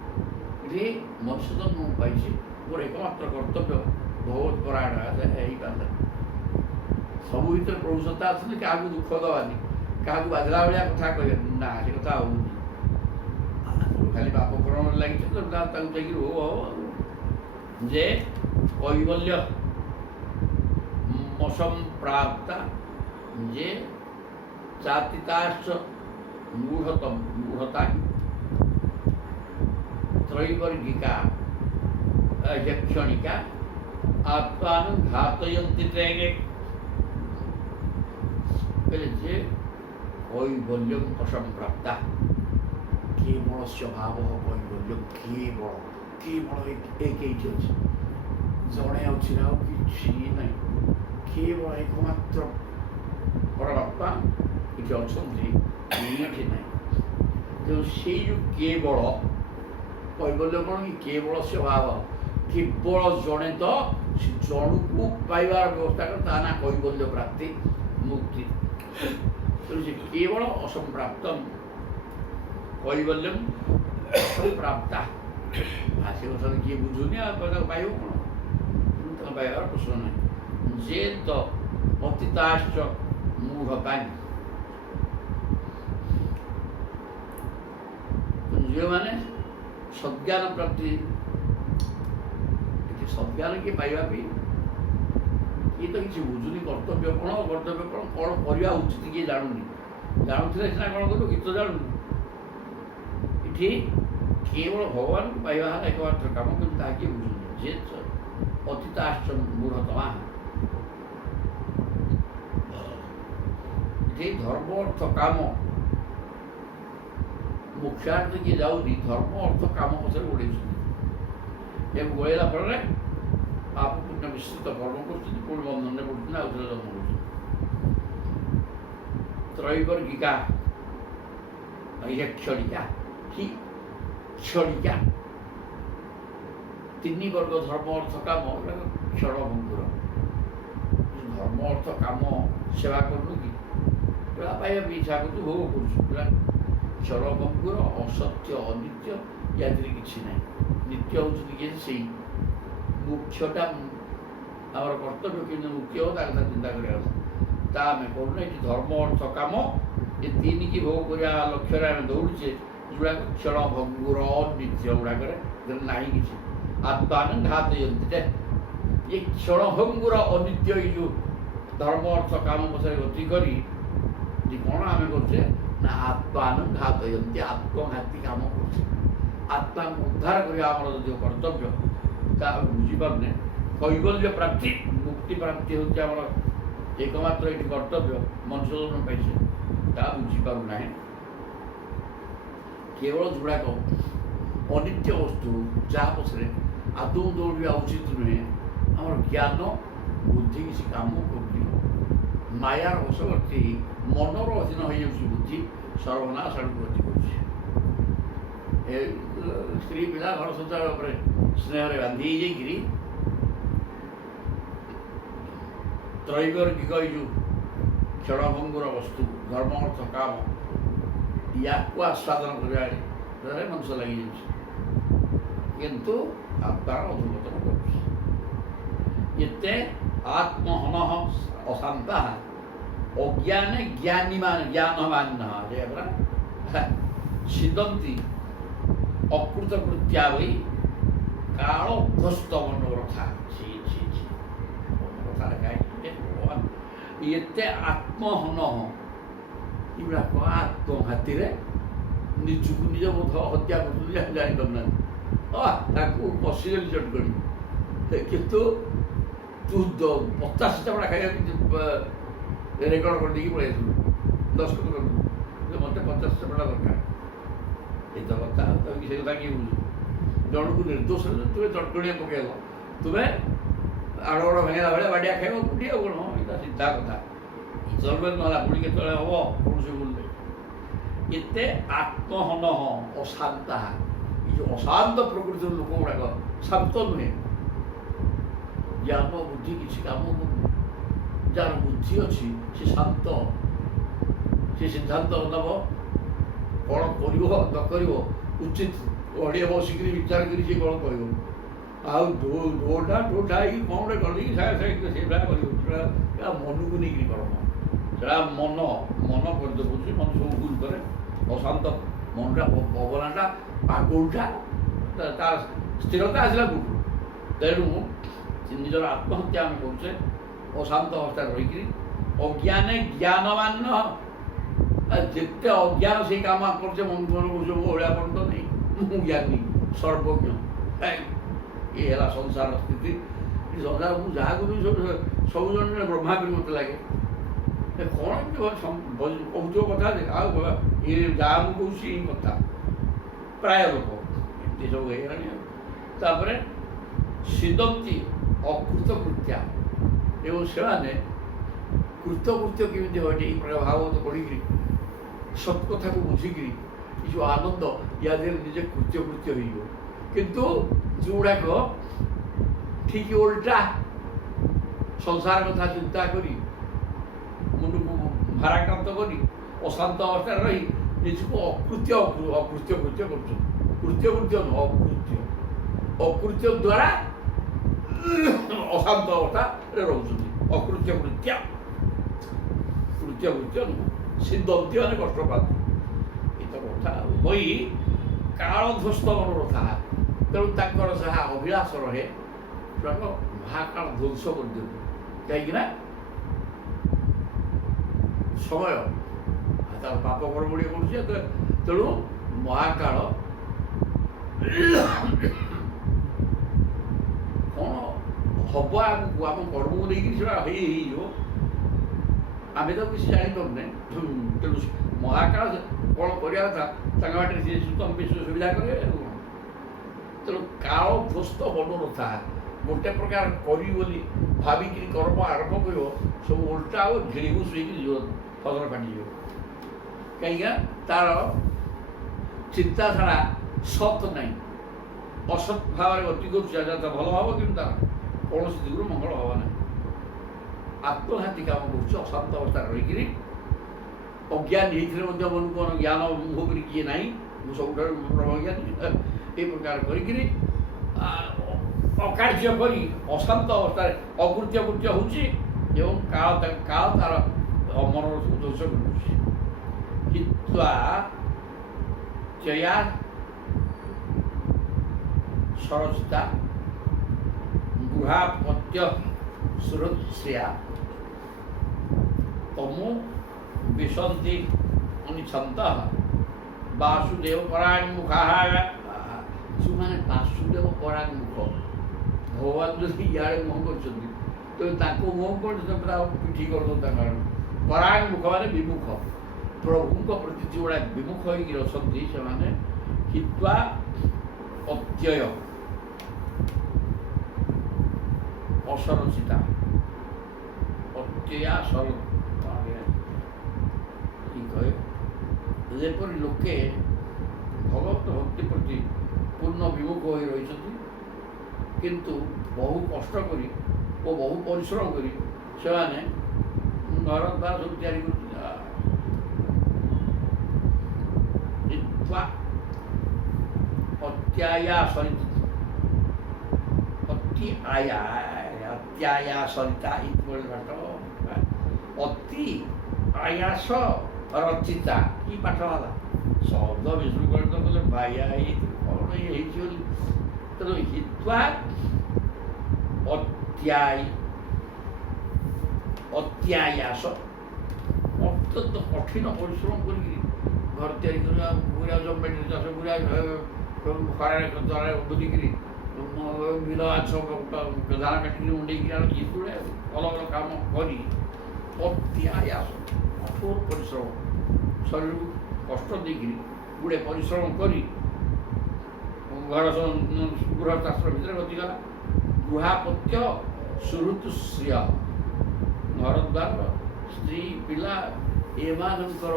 ये मनुष्य जन्म पाई मोर एकमात्र कर्तव्य भगवत परायण हो पारे सब भर प्रभु सत्ता अच्छे क्या दुख दबानी क्या बाजला भाया कथा कह ना से कथा हो खाली पाप करण लगे हो जे कैवल्य असंप्राप्ता जे चातिताश्च मूढ़ता त्रैवर्गिका यक्षणिका आत्मान घातयन्ति त्रैगे जे कैवल्यम असंप्राप्ता केवल स्वभाव कैवल्य केवल एक जड़े अच्छी ना कि ना केवल एकमात्र परमात्मा ये अच्छा ना जो से जो केवल कैवल्य कौन कि केवल स्वभाव केवल जड़े तो जन को पाइबार व्यवस्था कर ता ना कैवल्य प्राप्ति मुक्ति तो केवल असंप्राप्त कैवल्यम प्राप्ता आसे कथा किए बुझुनि पाइब कौन पाइबार प्रश्न ना जे तो पतिताश्च मूढ़ता जो मैंने सज्ञान प्राप्ति सज्ञान किए पाइबा ये तो किसी बुझुनि कर्तव्य कौन कौन करवा उचित किए जानूनी जानूले सीना कौन करूँ गीत जानूनी ये केवल भगवान को पाइबा एकमात्र काम किंतु ताकि बुझुनि जे अतीताश्च मूढ़तमा ये धर्म अर्थ काम मुख्यार्थ किए जाऊनी धर्म अर्थ काम पचर गोड़े गोड़ेला फल पाप पुण्य मिश्रित कर्म कर बंधन में पड़ते आउे जन्म कर त्रैवर्गिका क्षणिका कि क्षणिका तीन वर्ग धर्म अर्थ काम क्षणभंगुर धर्म अर्थ काम सेवा करूँ कि पाइबा इच्छा कर भोग कर क्षणभंगुर असत्य अनित्य या कि ना नित्य होती से मुख्यटा आम कर्तव्य कि मुख्य हो कथा चिंता करा आम करूँ ये धर्म अर्थ काम ये तीन की भोग कर लक्ष्य आम दौड़े जोड़ा क्षणभंगुर नित्य गुड़ाक ना कि आत्मान घातयन्ति ये क्षणभंगुर अनित्य जो धर्म अर्थ काम पछाड़ गति करी कौन आम करे ना आत्मान घातयन्ति आत्मघाती काम कर आत्मा उद्धार करवा जो कर्तव्य बुझीपारे कैवल्य प्राप्ति मुक्ति प्राप्ति हूँ आम एकमात्र ये कर्तव्य मनुष्य जन्म पाई बुझीपारूना केवल जोड़ाक अनित्य वस्तु जहाँ पछरे आदौ दौड़ा उचित नुहे आम ज्ञान बुद्धि किसी काम कर मायार वशवर्ती मनर अधीन हो बुद्धि सर्वनाश आड़ गति कर स्त्री पिला घर संसार स्नेह बांधी जाकि त्रैवर्गिक जो क्षणभंगुर वस्तु धर्म अर्थ काम या आस्वादन कर मनुष्य लगी କିନ୍ତୁ ଆତ୍ମାର ଅଧୁପତନ କରୁଛି। ଏତେ ଆତ୍ମହନ ଅଶାନ୍ତା ଅଜ୍ଞାନେ ଜ୍ଞାନବାନ ସିଦନ୍ତି ଅକୃତକୃତ୍ୟା ବହି କାଳଧ୍ୱସ୍ତ ମନୋରଥା। ମନୋରଥାରେ କାହିଁକି ଭଗବାନ ଏତେ ଆତ୍ମହନ ଏଗୁଡ଼ାକ ଆତ୍ମଘାତୀରେ ନିଜକୁ ନିଜ ବୋଧ ହତ୍ୟା କରୁଛନ୍ତି, ଜାଣିପାରୁନାହାନ୍ତି। ତାକୁ ପଶିଗଲି ଚଟକଣି। କିନ୍ତୁ ତୁ 50 ଚାମଡ଼ା ଖାଇବାକୁ ରେକର୍ଡ଼ କରିଦେଇକି ପଳେଇ ଆସିଲୁ, ଦସ୍ତଖତ କରିବୁ ଯେ ମୋତେ 50 ଚାମଡ଼ା ଦରକାର। ଏଇ ତ କଥା। ତମେ ସେ କଥା କିଏ ବୁଝୁ? ଜଣକୁ ନିର୍ଦ୍ଦୋଷରେ ତୁମେ ଚଟକଣିଆ ପକାଇବ, ତୁମେ ଆଡ଼ ଭେଙ୍ଗିଲା ଭଳିଆ ବାଡ଼ିଆ ଖାଇବ କୋଉଠି ଆଉ କ'ଣ? ଏଇଟା ସିଧା କଥା। ଜନ୍ମରେ ନହେଲା ପୁଣି କେତେବେଳେ ହେବ କୌଣସି ଭୁଲରେ। ଏତେ ଆତ୍ମହନ ଅଶାନ୍ତା, ଏ ଯେଉଁ ଅଶାନ୍ତ ପ୍ରକୃତିର ଲୋକ ଗୁଡ଼ାକ ଶାନ୍ତ ନୁହେଁ। ଯାହାର ବୁଦ୍ଧି କିଛି କାମ କରୁନି, ଯାହାର ବୁଦ୍ଧି ଅଛି ସେ ଶାନ୍ତ, ସେ ସିଦ୍ଧାନ୍ତ ନେବ, କ'ଣ କରିବ ନ କରିବ ଉଚିତ ଅଡ଼ିଏ ବସିକିରି ବିଚାର କରି ସେ କ'ଣ କହିବ। ଆଉ ଢୋଟା ହେଇକି କ'ଣ ଗୋଟେ କରିଦେଇକି ସେଇଭଳିଆ କରିବ। ସେଟା ମନକୁ ନେଇକିରି କର୍ମ, ସେଟା ମନ କରିଦେଉଛି। ମନ ସବୁ ଭୁଲ କରେ। ଅଶାନ୍ତ ମନଟା ପବନାଟା ପାଗଳଟା ତାର ସ୍ଥିରତା ଆସିଲା କୋଉଠୁ? ତେଣୁ ନିଜର ଆତ୍ମହତ୍ୟା ଆମେ କରୁଛେ ଅଶାନ୍ତ ଅବସ୍ଥାରେ ରହିକିରି। ଅଜ୍ଞାନେ ଜ୍ଞାନମାନ, ଯେତେ ଅଜ୍ଞାନ ସେଇ କାମ କରୁଛେ। ମନ କହୁଛ ମୋ ଭଳିଆ ପର୍ଯ୍ୟନ୍ତ ନେଇ, ମୁଁ ଜ୍ଞାନୀ ସର୍ବଜ୍ଞ। ଇଏ ହେଲା ସଂସାର ସ୍ଥିତି। ସଂସାର ମୁଁ ଯାହାକୁ ବି ସବୁ ଜଣେ ବ୍ରହ୍ମା ବି ମୋତେ ଲାଗେ। କ'ଣ ଏମିତି କହୁଥିବ କଥା ଯେ ଆଉ ଇଏ ଯାହା ମୁଁ କହୁଛି ଏଇ କଥା। ପ୍ରାୟ ଲୋକ ଏମିତି ସବୁ ହେଇଗଲାଣି। ତାପରେ ସିଦନ୍ତି ଅକୃତକୃତ୍ୟା, ଏବଂ ସେମାନେ କୃତକୃତ୍ୟ କେମିତି ହେବ ଏଇ ଭାଗବତ ପଢ଼ିକିରି ସତ୍ କଥାକୁ ବୁଝିକିରି ଏ ଯେଉଁ ଆନନ୍ଦ, ୟା ଦେହରେ ନିଜେ କୃତ୍ୟ ହେଇଯିବ। କିନ୍ତୁ ଯେଉଁଗୁଡ଼ାକ ଠିକ୍ ଓଲଟା ସଂସାର କଥା ଚିନ୍ତା କରି ମୁଣ୍ଡକୁ ଭାରାକ୍ରାନ୍ତ କରି ଅଶାନ୍ତ ଅବସ୍ଥାରେ ରହି ନିଜକୁ ଅକୃତ୍ୟ କରୁଛନ୍ତି। କୃତ୍ୟ ନୁହଁ, ଅକୃତ୍ୟ ଦ୍ୱାରା ଅଶାନ୍ତ ଅବସ୍ଥାରେ ରହୁଛନ୍ତି। କୃତ୍ୟ ନୁହଁ, ସିଦନ୍ତି ମାନେ କଷ୍ଟ ପାଆନ୍ତି। ଏତ କଥା ବହି କାଳଧ୍ୱସ୍ତ ମନୋରଥା। ତେଣୁ ତାଙ୍କର ଯାହା ଅଭିଳାଷ ରହେ ସେଟାକ ମହାକାଳ ଧ୍ୱଂସ କରିଦିଅନ୍ତି। କାହିଁକିନା ସମୟ ତାର ପାପ କର୍ମ ଗୁଡ଼ିକ କରୁଛି। ତେଣୁ ମହାକାଳ କ'ଣ ହବ ଆଗକୁ ଆମ କର୍ମକୁ ନେଇକିରି ସେଟା ହେଇଯିବ, ଆମେ ତ କିଛି ଜାଣିପାରୁନେ। ତେଣୁ ମହାକାଳ କ'ଣ କରିବା କଥା ତାଙ୍କ ବାଟରେ ସିଏ ସୁବିଧା କରିବେ। ତେଣୁ କାଳଧ୍ୱସ୍ତ ମନୋରଥା, ଗୋଟେ ପ୍ରକାର କରିବି ବୋଲି ଭାବିକିରି କର୍ମ ଆରମ୍ଭ କରିବ, ସବୁ ଓଲଟା ଆଉ ଘିଳିଘୁଷ ହେଇକିରି ଯିବ, ଫସଲ କାଟିଯିବ। କାହିଁକିନା ତାର ଚିନ୍ତାଧାରା ସତ୍ ନାହିଁ, ଅସତ୍ ଭାବରେ ଗତି କରୁଛି। ତ ଭଲ ହବ, କିନ୍ତୁ ତାର କୌଣସି ଦିଗରୁ ମଙ୍ଗଳ ହବ ନାହିଁ। ଆତ୍ମଘାତୀ କାମ କରୁଛି ଅଶାନ୍ତ ଅବସ୍ଥାରେ ରହିକିରି। ଅଜ୍ଞାନୀ ହେଇଥିଲେ ମଧ୍ୟ ମନକୁ ଜ୍ଞାନ ମୁହ କରି କିଏ ନାହିଁ, ମୁଁ ସବୁଠାରୁ ବ୍ରହ୍ମଜ୍ଞାନୀ, এই প্রকার করিকি অকার্য করে অশান্ত অবস্থায় অকৃত্য হচ্ছে এবং কাল তার মনর ধ্বংস করছে। হিত্বা চয়া সরসিতা গুহাপত্য সুরশ্রিয়া তমু বিশন্তি অনিচ্ছন্ত বাসুদেব পরায়ণ মুখা। ସେମାନେ ବାସୁଦେବ ପରାଗ ମୁଖ, ଭଗବାନ ଯଦି ଇଆଡ଼େ ମୁହଁ କରୁଛନ୍ତି ତେବେ ତାଙ୍କୁ ମୁହଁ କରୁଛନ୍ତି ପୁରା ପିଠି କରୁଛନ୍ତି। ତାଙ୍କର ପରାଗ ମୁଖ ମାନେ ବିମୁଖ, ପ୍ରଭୁଙ୍କ ପ୍ରତି ଯେଉଁଗୁଡ଼ା ବିମୁଖ ହେଇକି ଅଛନ୍ତି ସେମାନେ ହିତ୍ୱା ଅତ୍ୟୟ ଅସରସିତା ଅତ୍ୟୟା ସର କହେ ଯେପରି ଲୋକେ ଭଗବତ ଭକ୍ତି ପ୍ରତି ପୂର୍ଣ୍ଣ ବିମୁଖ ହୋଇ ରହିଛନ୍ତି, କିନ୍ତୁ ବହୁ କଷ୍ଟ କରି ଓ ବହୁ ପରିଶ୍ରମ କରି ସେମାନେ ଘର ଦ୍ୱାର ସବୁ ତିଆରି କରୁଛନ୍ତି। ଅତ୍ୟାୟା ସରିତା ଅତ୍ୟାୟା ସରିତା ଏଇଭଳି ପାଠ ଅତି ଆୟାସ ରଚିତା କି ପାଠ ହେଲା ଶବ୍ଦ ବିଷ୍ଣୁ ଗଣିତ କଲେ ବାୟା ହେଇଛି କ'ଣ ହେଇଛି ବୋଲି ତେଣୁ ହିତ୍ୱା ଅତ୍ୟାୟାସ ଅତ୍ୟନ୍ତ କଠିନ ପରିଶ୍ରମ କରିକି ଘର ତିଆରି କରିବା ପୁରା ଜମିରେ ଚାଷ ପୁରା ଖରାରେ ବୁଲିକିରି ବିଲ ମାଛ ଧାନ କାଟିକି ମୁଣ୍ଡେଇକି ଆଣିକି ଏଗୁଡ଼ା ଭଲ ଭଲ କାମ କରି ଅତ୍ୟାୟାସ କଠୋର ପରିଶ୍ରମ ଶରୀରକୁ କଷ୍ଟ ଦେଇକିରି ଗୁଡ଼େ ପରିଶ୍ରମ କରି ଘର ଗୃହଶାସ୍ତ୍ର ଭିତରେ ଗତିଗଲା ଗୃହାପତ୍ୟ ସୁହୃତୁଶ୍ରିୟ ଘରଦ୍ୱାର ସ୍ତ୍ରୀ ପିଲା ଏମାନଙ୍କର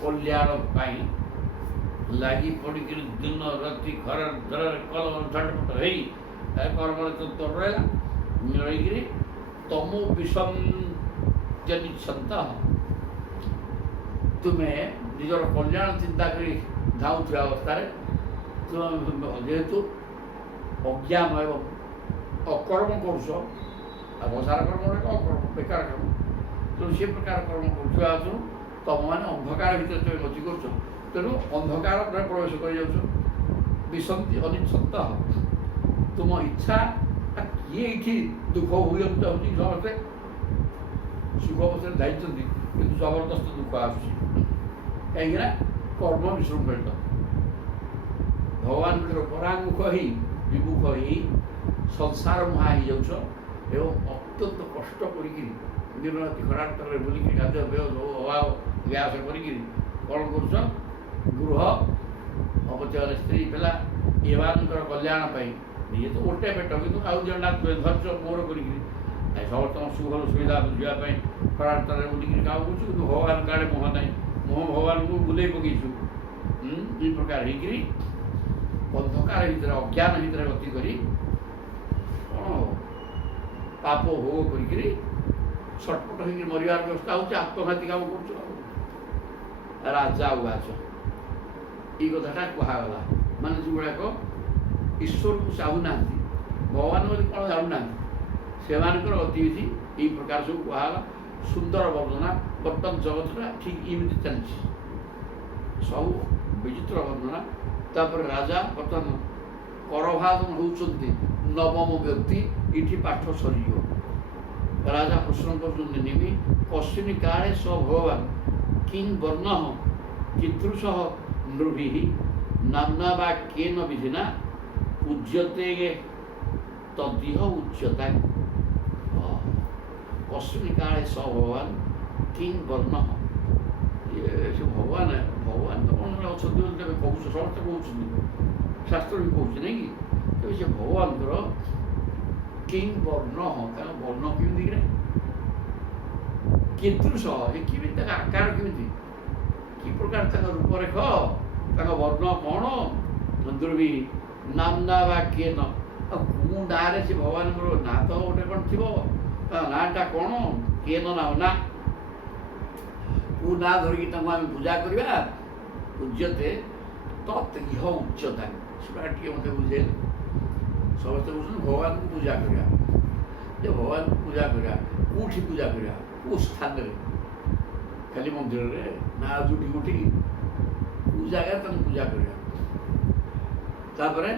କଲ୍ୟାଣ ପାଇଁ ଲାଗି ପଡ଼ିକିରି ଦିନ ରାତି ଖରା ଧରାରେ କଲମ ଝଟପଟ ହେଇ କର୍ମରେ ତତ୍ପର ରହିଲା ରହିକିରି ତମୁ ବିଷନ୍ତିଚ୍ଛନ୍ତ ତୁମେ ନିଜର କଲ୍ୟାଣ ଚିନ୍ତା କରି ଧାଉଁଥିବା ଅବସ୍ଥାରେ ଯେହେତୁ ଅଜ୍ଞାନ ଏବଂ ଅକର୍ମ କରୁଛ ଆଉ ସଂସାର କର୍ମ ଅକର୍ମ ବେକାର କର୍ମ ତେଣୁ ସେ ପ୍ରକାର କର୍ମ କରୁଥିବା ହେତୁ ତୁମମାନେ ଅନ୍ଧକାର ଭିତରେ ତୁମେ ଗତି କରୁଛ ତେଣୁ ଅନ୍ଧକାର ପ୍ରବେଶ କରିଯାଉଛ ବିସନ୍ତି ଅନିଚ୍ଛନ୍ତ ତୁମ ଇଚ୍ଛା କିଏ ଏଇଠି ଦୁଃଖ ହୋଇବାକୁ ଚାହୁଁଛି ସମସ୍ତେ ସୁଖ ଅବସ୍ଥାରେ ଯାଇଛନ୍ତି କିନ୍ତୁ ଜବରଦସ୍ତ ଦୁଃଖ ଆସୁଛି କାହିଁକିନା କର୍ମ ବିଶୃଙ୍ଖଳିତ ଭଗବାନ ଭିତରେ ପରାଙ୍ଗୁଖ ହେଇ ବିମୁଖ ହେଇ ସଂସାର ମୁହାଁ ହେଇଯାଉଛ ଏବଂ ଅତ୍ୟନ୍ତ କଷ୍ଟ କରିକିରି ଦିନ ରାତି ଖରାଟରେ ବୁଲିକିରି ଖାଦ୍ୟ ପେୟ ଅଭାବ ଗ୍ୟାସ କରିକିରି କ'ଣ କରୁଛ ଗୃହ ଅପଚୟରେ ସ୍ତ୍ରୀ ପିଲା ଏମାନଙ୍କର କଲ୍ୟାଣ ପାଇଁ ନିଜେ ତ ଗୋଟେ ପେଟ କିନ୍ତୁ ଆଉ ଜଣଟା ଧୈର୍ଯ୍ୟ ମୋର କରିକିରି ସମସ୍ତଙ୍କ ସୁଖର ସୁବିଧା ବୁଝିବା ପାଇଁ ଖରାଟରେ ବୁଲିକିରି କାମ କରୁଛୁ କିନ୍ତୁ ଭଗବାନ କାଳେ ମୁହଁ ନାହିଁ ମୁହଁ ଭଗବାନଙ୍କୁ ବୁଲେଇ ପକେଇଛୁ ଦୁଇ ପ୍ରକାର ହେଇକିରି ଅନ୍ଧକାର ଭିତରେ ଅଜ୍ଞାନ ଭିତରେ ଗତି କରି କ'ଣ ପାପ ଭୋଗ କରିକିରି ଛଟପଟ ହେଇକିରି ମରିବାର ବ୍ୟବସ୍ଥା ହେଉଛି ଆତ୍ମଘାତୀ କାମ କରୁଛୁ ରାଜା ଉବାଚ ଏଇ କଥାଟା କୁହାଗଲା ମାନେ ଯେଉଁଗୁଡ଼ାକ ଈଶ୍ୱରକୁ ଚାହୁଁନାହାନ୍ତି ଭଗବାନ ବୋଲି କ'ଣ ଜାଣୁନାହାନ୍ତି ସେମାନଙ୍କର ଗତିବିଧି ଏଇ ପ୍ରକାର ସବୁ କୁହାଗଲା ସୁନ୍ଦର ବର୍ଣ୍ଣନା ବର୍ତ୍ତମାନ ଜଗତଟା ଠିକ୍ ଏମିତି ଚାଲିଛି ସବୁ ବିଚିତ୍ର ବର୍ଣ୍ଣନା ତାପରେ ରାଜା ବର୍ତ୍ତମାନ କରଭାଦନ ହେଉଛନ୍ତି ନବମ ବ୍ୟକ୍ତି ଏଠି ପାଠ ସରିଯିବ ରାଜା ପ୍ରଶ୍ନ କରୁଛନ୍ତି ନିମି କଶ୍ଚିନି କାଳେ ସ ଭଗବାନ କିଂ ବର୍ଣ୍ଣ ଚିତୃଷଃ ନୃଭି ନାମ୍ନା ବା କେନ ବିଧିନା ପୂଜ୍ୟତେ ତଦିହ ଉଚ୍ୟତା କଶ୍ଚିନି କାଳେ ସ ଭଗବାନ କିଂ ବର୍ଣ୍ଣ ସେ ଭଗବାନ ତ କ'ଣ ଅଛନ୍ତି ବୋଲି ତେବେ କହୁଛ ସମସ୍ତେ କହୁଛନ୍ତି ଶାସ୍ତ୍ର ବି କହୁଛି ନାଇଁ କି ତେବେ ସେ ଭଗବାନଙ୍କର କିଂ ବର୍ଣ୍ଣ ତାଙ୍କ ବର୍ଣ୍ଣ କେମିତିକିରେ ଚିତୃଷଃ ଏ କେମିତି ତାଙ୍କ ଆକାର କେମିତି କି ପ୍ରକାର ତାଙ୍କ ରୂପରେଖ ତାଙ୍କ ବର୍ଣ୍ଣ କ'ଣ ଦୁର୍ବି ନାମ୍ନା ବା କେନ ଆଉ କେଉଁ ନାଁରେ ସେ ଭଗବାନଙ୍କର ନାଁ ତ ଗୋଟେ କ'ଣ ଥିବ ତାଙ୍କ ନାଁଟା କ'ଣ କେନ ନା କେଉଁ ନାଁ ଧରିକି ତାଙ୍କୁ ଆମେ ପୂଜା କରିବା ପୂଜ୍ୟତେ ତତ୍ ଇହ ଉଚ୍ଚତା ସେଟା ଟିକେ ମୋତେ ବୁଝେଇଲେ ସମସ୍ତେ କହୁଛନ୍ତି ଭଗବାନଙ୍କୁ ପୂଜା କରିବା ଯେ ଭଗବାନଙ୍କୁ ପୂଜା କରିବା କେଉଁଠି ପୂଜା କରିବା କେଉଁ ସ୍ଥାନରେ ଖାଲି ମନ୍ଦିରରେ ନା ଯେଉଁଠି କେଉଁଠି କେଉଁ ଜାଗାରେ ତାଙ୍କୁ ପୂଜା କରିବା ତାପରେ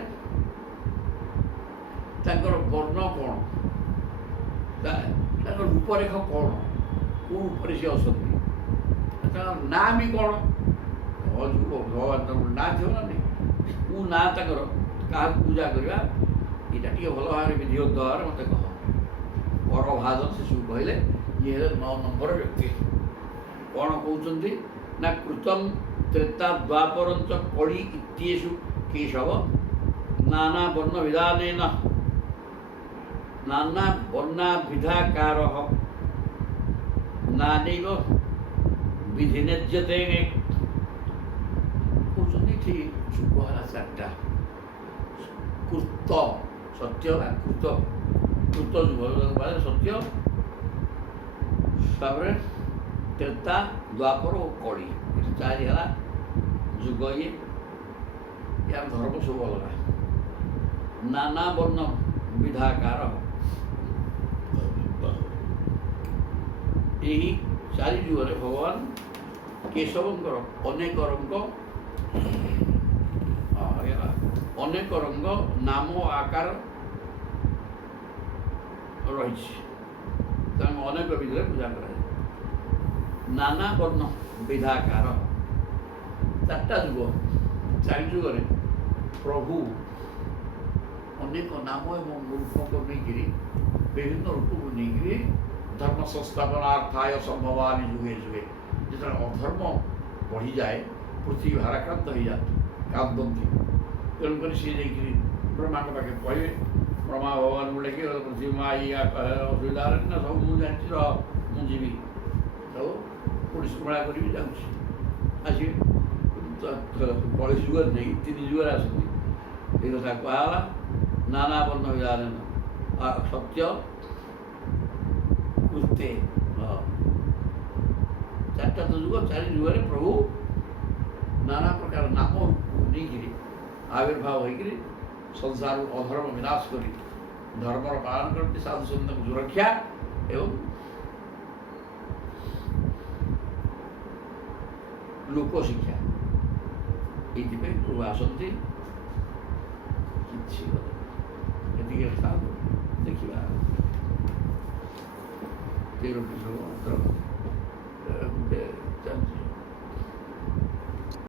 ତାଙ୍କର ବର୍ଣ୍ଣ କ'ଣ ତାଙ୍କର ରୂପରେଖ କ'ଣ କେଉଁ ରୂପରେ ସେ ଅଛନ୍ତି ତାଙ୍କର ନାଁ ବି କ'ଣ ଭଗବାନ ନାଁ ଥିବ ନା ନାହିଁ କେଉଁ ନାଁ ତାଙ୍କର କାହାକୁ ପୂଜା କରିବା ଏଇଟା ଟିକେ ଭଲ ଭାବରେ ବିଧି ଦ୍ୱାରା ମୋତେ କହ କରଭାଦନ ଶିଶୁ କହିଲେ ଇଏ ହେଲେ 9 ନମ୍ବର ବ୍ୟକ୍ତି କ'ଣ କହୁଛନ୍ତି ନା କୃତମ୍ ତ୍ରେତା ଦ୍ୱାପରଞ୍ଚ କଳି ଇତ୍ୟେଷୁ କେଶବ ନାନା ବର୍ଣ୍ଣ ବିଧାନେନ ନାନା ବର୍ଣ୍ଣାଭିଧାକାରଃ ନାନୈବ ବିଧିନେଜ୍ୟତେ କହୁଛନ୍ତି ଏଠି ଯୁଗ ହେଲା 4ଟା କୃତ ସତ୍ୟ ବା କୃତ ଯୁଗ ସତ୍ୟ ତାପରେ ତ୍ରେତା ଦ୍ୱାପର ଓ କଳି 4 ହେଲା ଯୁଗ ଇଏ ୟାର ଧର୍ମ ସବୁ ଅଲଗା। ନାନା ବର୍ଣ୍ଣ ବିଧାକାର ଏହି ଚାରି ଯୁଗରେ ଭଗବାନ କେଶବଙ୍କର ଅନେକ ରଙ୍ଗ ନାମ ଆକାର ରହିଛି, ତାଙ୍କୁ ଅନେକ ବିଧିରେ ପୂଜା କରାଯାଏ। ନାନା ବର୍ଣ୍ଣ ବିଧାକାର ଚାରିଟା ଯୁଗ, ଚାରି ଯୁଗରେ ପ୍ରଭୁ ଅନେକ ନାମ ଏବଂ ରୂପକୁ ନେଇକିରି ବିଭିନ୍ନ ରୂପକୁ ନେଇକିରି ଧର୍ମ ସଂସ୍ଥାପନାର୍ଥାୟ ସମ୍ଭବାମି ଯୁଗେ ଯୁଗେ। ଯେତେବେଳେ ଅଧର୍ମ ବଢ଼ିଯାଏ, ପୃଥିବୀ ଭାରାକ୍ରାନ୍ତ ହେଇଯାଏ, କାନ୍ଦନ୍ତି, ତେଣୁକରି ସିଏ ଯାଇକିରି ବ୍ରହ୍ମାଙ୍କ ପାଖେ କହିବେ। ବ୍ରହ୍ମା ଭଗବାନଙ୍କୁ ଡାକି ପୃଥିବୀ ମା ଇଆ ଅସୁବିଧା ହେଲାଣି ନା, ସବୁ ମୁଁ ଜାଣିଛି, ମୁଁ ଯିବି, ସବୁ ପୁଣି ଶୃଙ୍ଖଳା କରିବି, ଯାଉଛି, ଆସିବେ। କଳି ଯୁଗରେ ନେଇ 3 ଯୁଗରେ ଆସନ୍ତି। ଏ କଥା କୁହାଗଲା। ନାନା ବର୍ଣ୍ଣ ବିଧାନ ସତ୍ୟ କୃତ୍ତେ, ଚାରିଟା ତ ଯୁଗ, 4 ଯୁଗରେ ପ୍ରଭୁ ନାନା ପ୍ରକାର ନାମ ନେଇକିରି ଆବିର୍ଭାବ ହୋଇକରି ସଂସାରରୁ ଅଧର୍ମ ବିନାଶ କରି ଧର୍ମର ପାଳନ କରନ୍ତି, ସାଧୁସନ୍ଥଙ୍କୁ ସୁରକ୍ଷା ଏବଂ ଲୋକଶିକ୍ଷା, ଏଇଥିପାଇଁ ପ୍ରଭୁ ଆସନ୍ତି। କିଛି ଏତିକି ଥାନ୍ତୁ, ଦେଖିବା 13 ଚାଲିଛି।